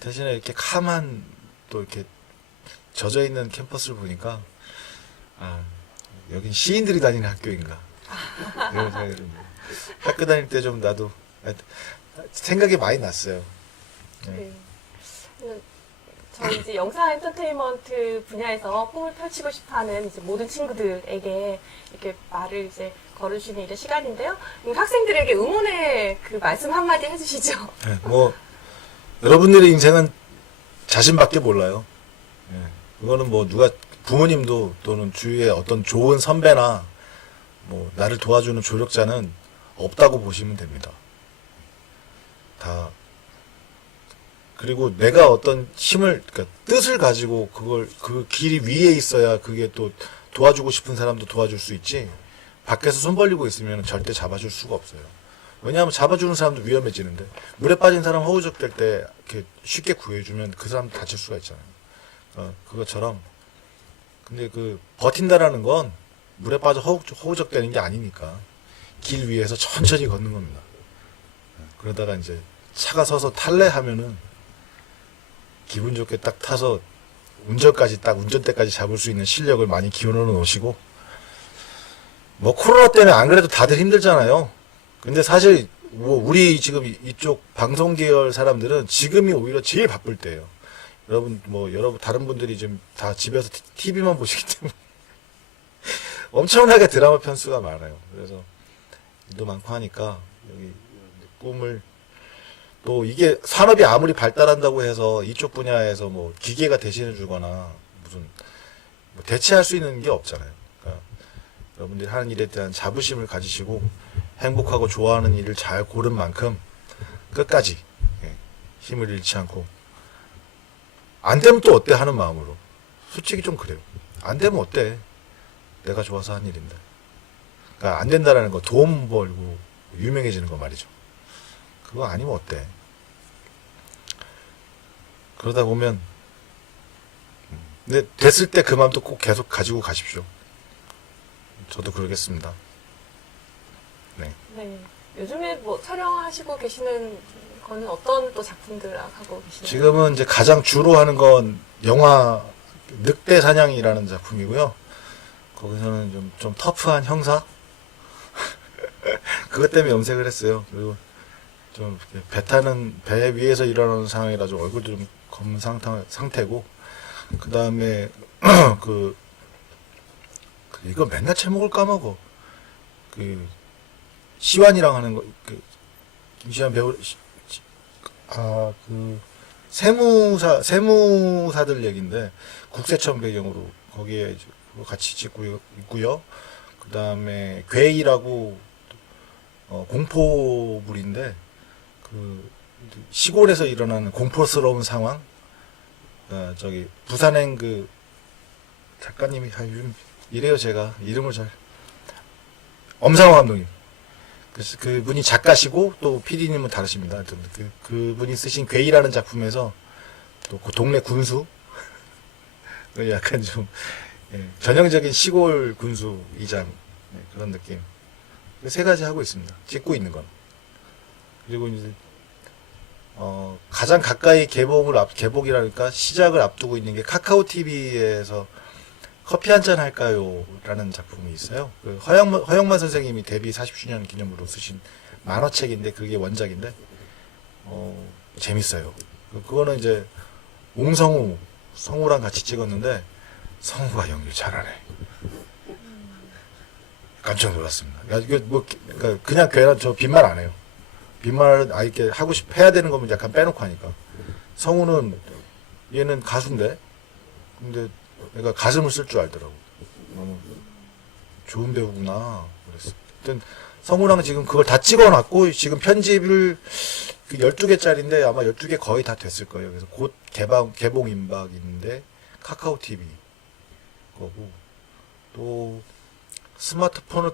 대신에 이렇게 캄한 또 이렇게 젖어 있는 캠퍼스를 보니까 여긴 시인들이 다니는 학교인가. 이런 생각이 듭니다. 학교 다닐 때 좀 나도 생각이 많이 났어요. 네. 저희 이제 영상 엔터테인먼트 분야에서 꿈을 펼치고 싶어하는 이제 모든 친구들에게 이렇게 말을 이제 걸어주시는 이런 시간인데요. 학생들에게 응원의 그 말씀 한마디 해주시죠. 네, 뭐 여러분들의 인생은 자신밖에 몰라요. 그거는 뭐 누가 부모님도 또는 주위에 어떤 좋은 선배나 뭐 나를 도와주는 조력자는 없다고 보시면 됩니다. 다 그리고 내가 어떤 힘을 그러니까 뜻을 가지고 그걸 그 길이 위에 있어야 그게 또 도와주고 싶은 사람도 도와줄 수 있지. 밖에서 손 벌리고 있으면 절대 잡아줄 수가 없어요. 왜냐하면 잡아주는 사람도 위험해지는데 물에 빠진 사람 허우적될 때 이렇게 쉽게 구해주면 그 사람 다칠 수가 있잖아요. 그것처럼 근데 그 버틴다라는 건 물에 빠져 허우적대는 게 아니니까 길 위에서 천천히 걷는 겁니다. 그러다가 이제 차가 서서 탈래 하면은 기분 좋게 딱 타서 운전대까지 잡을 수 있는 실력을 많이 기울여 놓으시고 뭐 코로나 때문에 안 그래도 다들 힘들잖아요. 근데 사실 뭐 우리 지금 이쪽 방송 계열 사람들은 지금이 오히려 제일 바쁠 때예요. 여러분 다른 분들이 지금 다 집에서 TV만 보시기 때문에 엄청나게 드라마 편수가 많아요. 그래서 일도 많고 하니까 여기 꿈을 또 이게 산업이 아무리 발달한다고 해서 이쪽 분야에서 뭐 기계가 대신해 주거나 무슨 뭐 대체할 수 있는 게 없잖아요. 그러니까 여러분들이 하는 일에 대한 자부심을 가지시고 행복하고 좋아하는 일을 잘 고른 만큼 끝까지 힘을 잃지 않고 안 되면 또 어때 하는 마음으로 솔직히 좀 그래요. 안 되면 어때? 내가 좋아서 한 일인데. 그러니까 안 된다라는 거 돈 벌고 유명해지는 거 말이죠. 그거 아니면 어때? 그러다 보면 근데 됐을 때 그 마음도 꼭 계속 가지고 가십시오. 저도 그러겠습니다. 네. 요즘에 뭐 촬영하시고 계시는 거는 어떤 또 작품들 하고 계시나요? 지금은 이제 가장 주로 하는 건 영화 늑대 사냥이라는 작품이고요. 거기서는 좀 터프한 형사? 그것 때문에 염색을 했어요. 그리고 좀 배 위에서 일어나는 상황이라 좀 얼굴도 좀 검은 상태고, 그 다음에 이거 맨날 제목을 까먹어. 시완이랑 하는 거, 김시완 배우, 세무사들 얘기인데, 국세청 배경으로, 거기에 이제 같이 찍고 있고요. 그 다음에, 괴이라고, 공포물인데, 시골에서 일어나는 공포스러운 상황, 부산행 작가님이, 이래요, 제가. 이름을 잘, 엄상화 감독님. 그래서 그분이 작가시고 또 PD님은 다르십니다. 하여튼 그분이 쓰신 괴이라는 작품에서 또 그 동네 군수 약간 좀 전형적인 시골 군수 이장 그런 느낌. 세 가지 하고 있습니다. 찍고 있는 건. 그리고 이제 가장 가까이 개복이랄까 시작을 앞두고 있는 게 카카오 TV에서 커피 한잔 할까요? 라는 작품이 있어요. 그 허영만 선생님이 데뷔 40주년 기념으로 쓰신 만화책인데 그게 원작인데 재밌어요. 그거는 이제 성우랑 같이 찍었는데 성우가 연기를 잘하네. 깜짝 놀랐습니다. 이게 그러니까 그냥 괜한 저 빈말 안 해요. 빈말 이렇게 해야 되는 거면 약간 빼놓고 하니까. 성우는 얘는 가수인데 근데 내가 가슴을 쓸 줄 알더라고. 너무 좋은 배우구나. 그랬어. 하여튼 성우랑 지금 그걸 다 찍어놨고 지금 편집을 12개짜리인데 아마 12개 거의 다 됐을 거예요. 그래서 곧 개봉 임박인데 카카오 TV 거고 또 스마트폰을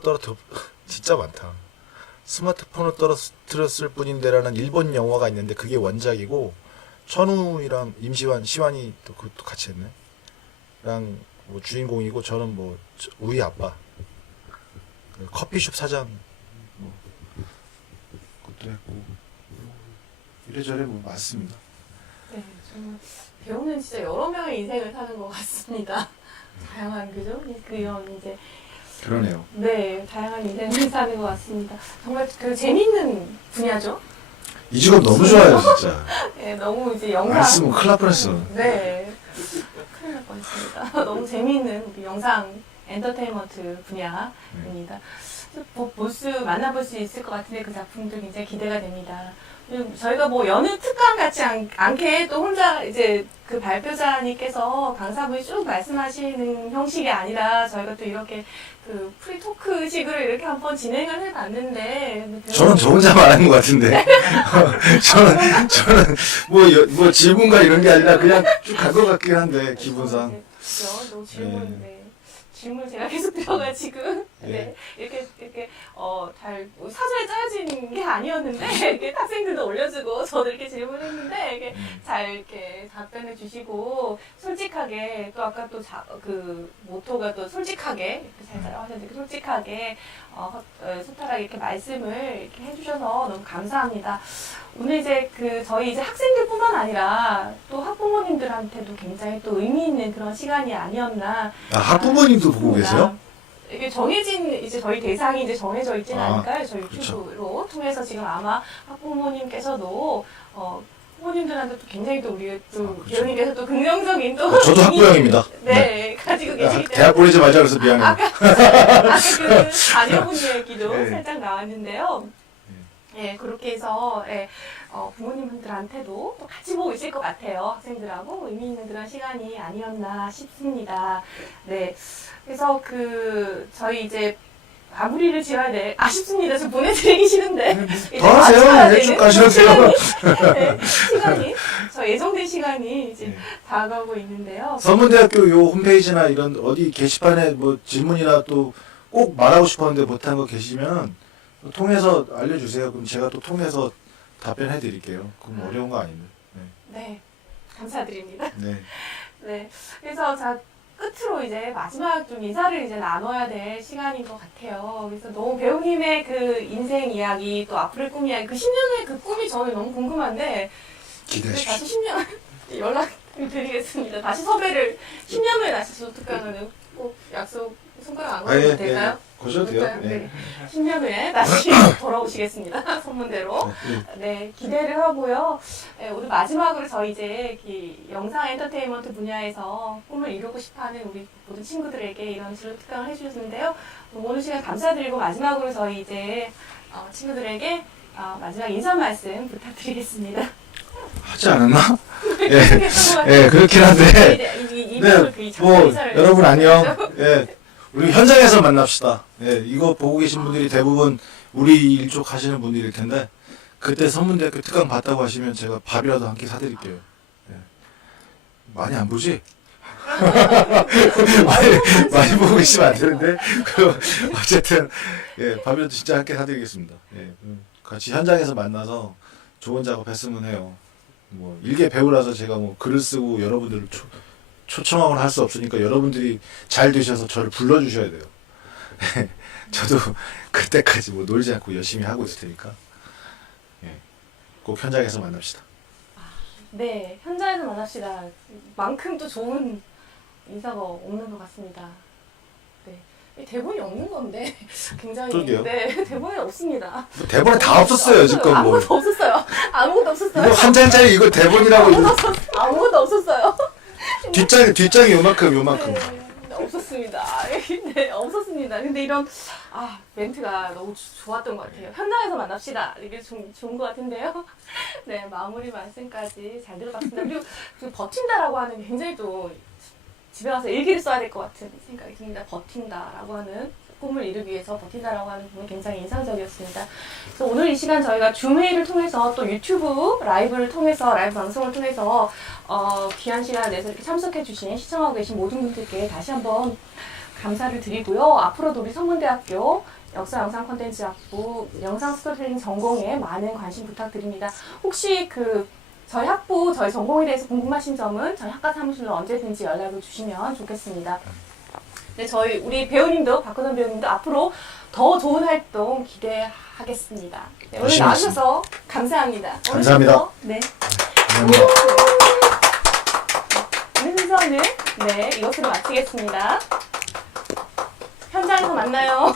진짜 많다. 스마트폰을 떨어뜨렸을 뿐인데라는 일본 영화가 있는데 그게 원작이고 천우이랑 시완이 또 그것도 같이 했네. 랑 뭐 주인공이고 저는 뭐 우리 아빠 그 커피숍 사장 뭐 그것도 했고 이래저래 뭐 많습니다. 네, 정말 배우는 진짜 여러 명의 인생을 사는 것 같습니다. 다양한 그죠? 그런 이제 그러네요. 네, 다양한 인생을 사는 것 같습니다. 정말 그 재밌는 분야죠. 이 직업 너무 좋아요, 진짜. 네, 너무 이제 영상 안 쓰면 큰일 날 뻔했어. 네, 큰일 날 뻔했습니다. 너무 재미있는 우리 영상 엔터테인먼트 분야입니다. 만나볼 수 있을 것 같은데 그 작품들 굉장히 기대가 됩니다. 그리고 저희가 뭐 여느 특강 같지 않게 또 혼자 이제 그 발표자님께서 강사분이 쭉 말씀하시는 형식이 아니라 저희가 또 이렇게 그 프리토크식으로 이렇게 한번 진행을 해봤는데 저는 저 혼자 말한 것 같은데. 저는 뭐 질문과 이런 게 아니라 그냥 쭉 갈 것 같긴 한데 기분상. 그렇죠. 너무 질문 제가 계속 들어가지고 네. 이렇게 잘 사전에 짜여진 게 아니었는데 이렇게 학생들도 올려주고 저도 이렇게 질문했는데 이렇게 잘 이렇게 답변해 주시고 솔직하게 또 아까 또 그 모토가 또 솔직하게 이렇게 잘 따라하셨는데 솔직하게 소탈하게 이렇게 말씀을 이렇게 해주셔서 너무 감사합니다. 오늘 이제 저희 이제 학생들뿐만 아니라 또 학부모님들한테도 굉장히 또 의미 있는 그런 시간이 아니었나. 학부모님도 보고 계세요? 이게 정해진 이제 저희 대상이 이제 정해져 있지는 않을까요? 저희 그렇죠. 유튜브로 통해서 지금 아마 학부모님께서도 부모님들한테 또 굉장히 또 우리 또 그렇죠. 배우님께서 또 긍정적인 또 저도 학부형입니다. 네, 가지고 계시기 때문에 대학 보내지 말자 그래서 미안해요. 아까 그 자녀분 얘기도 네. 살짝 나왔는데요. 예, 그렇게 해서 부모님들한테도 또 같이 보고 있을 것 같아요. 학생들하고 의미 있는 그런 시간이 아니었나 싶습니다. 네, 그래서 저희 이제 마무리를 지어야 돼. 아쉽습니다. 좀 보내드리기 싫은데. 더 하세요. 네, 쭉 가셔도요. 시간이 저 예정된 시간이 이제 네. 다가오고 있는데요. 서문대학교 요 홈페이지나 이런 어디 게시판에 뭐 질문이나 또 꼭 말하고 싶었는데 못한 거 계시면 통해서 알려주세요. 그럼 제가 또 통해서 답변해 드릴게요. 그럼 어려운 거 아닌데. 네, 감사드립니다. 네. 네, 그래서 끝으로 이제 마지막 좀 인사를 이제 나눠야 될 시간인 것 같아요. 그래서 너무 배우님의 그 인생 이야기 또 앞으로의 꿈 이야기 그 10년 후의 그 꿈이 저는 너무 궁금한데 기대하십시오. 다시 10년 연락을 드리겠습니다. 다시 섭외를 10년 후에 다시 조특강을 꼭 약속 손가락 안 걸어도 될까요? 거셔도 돼요. 그럴까요? 네. 네. 10년 후에 다시 돌아오시겠습니다. 선문대로. 네, 기대를 하고요. 네, 오늘 마지막으로 저희 이제 영상 엔터테인먼트 분야에서 꿈을 이루고 싶어하는 우리 모든 친구들에게 이런 진로 특강을 해주셨는데요. 오늘 시간 감사드리고 마지막으로 저희 이제 친구들에게 마지막 인사 말씀 부탁드리겠습니다. 하지 않았나? 예, 그렇긴 한데. 네, 뭐 여러분 안녕. 예, 우리 현장에서 만납시다. 예, 이거 보고 계신 분들이 대부분 우리 일쪽 하시는 분들일 텐데 그때 서문대학교 특강 봤다고 하시면 제가 밥이라도 한 끼 사드릴게요. 예. 많이 안 보지? 많이 보고 계시면 안 되는데 그럼 어쨌든 예, 밥이라도 진짜 함께 사드리겠습니다. 예, 같이 현장에서 만나서 좋은 작업했으면 해요. 뭐 일개 배우라서 제가 뭐 글을 쓰고 여러분들을 초청하거나 할 수 없으니까 여러분들이 잘 되셔서 저를 불러주셔야 돼요. 저도 그때까지 뭐 놀지 않고 열심히 하고 있을 테니까 예, 꼭 현장에서 만납시다. 네, 현장에서 만납시다. 만큼 또 좋은 인사가 없는 것 같습니다. 네, 이 대본이 없는 건데 굉장히 그러게요. 네, 대본이 없습니다. 대본에 다 없었어요 지금 뭐. 아무것도 없었어요. 아무것도 없었어요. 뭐 한 장짜리 이거 대본이라고 이거 아무것도 없었어요. 뒷장이 요만큼 네, 없었습니다. 네, 없었습니다. 근데 이런 멘트가 너무 좋았던 것 같아요. 현장에서 만납시다. 이게 좋은 것 같은데요. 네, 마무리 말씀까지 잘 들어봤습니다. 그리고 그 버틴다라고 하는 게 굉장히 또 집에 가서 일기를 써야 될 것 같은 생각이 듭니다. 버틴다라고 하는 꿈을 이루기 위해서 버틴다라고 하는 부분이 굉장히 인상적이었습니다. 그래서 오늘 이 시간 저희가 줌 회의를 통해서 또 유튜브 라이브 방송을 통해서 귀한 시간 내서 이렇게 참석해주신 시청하고 계신 모든 분들께 다시 한번 감사를 드리고요. 앞으로도 우리 성문대학교 역사 영상 콘텐츠 학부 영상 스토리텔링 전공에 많은 관심 부탁드립니다. 혹시 저희 학부, 저희 전공에 대해서 궁금하신 점은 저희 학과 사무실로 언제든지 연락을 주시면 좋겠습니다. 네, 우리 배우님도, 박근원 배우님도 앞으로 더 좋은 활동 기대하겠습니다. 네, 오늘 열심히 나와주셔서 감사합니다. 감사합니다. 오늘도, 네. 감사합니다. 오늘 순서는 네, 이것으로 마치겠습니다. 현장에서 만나요.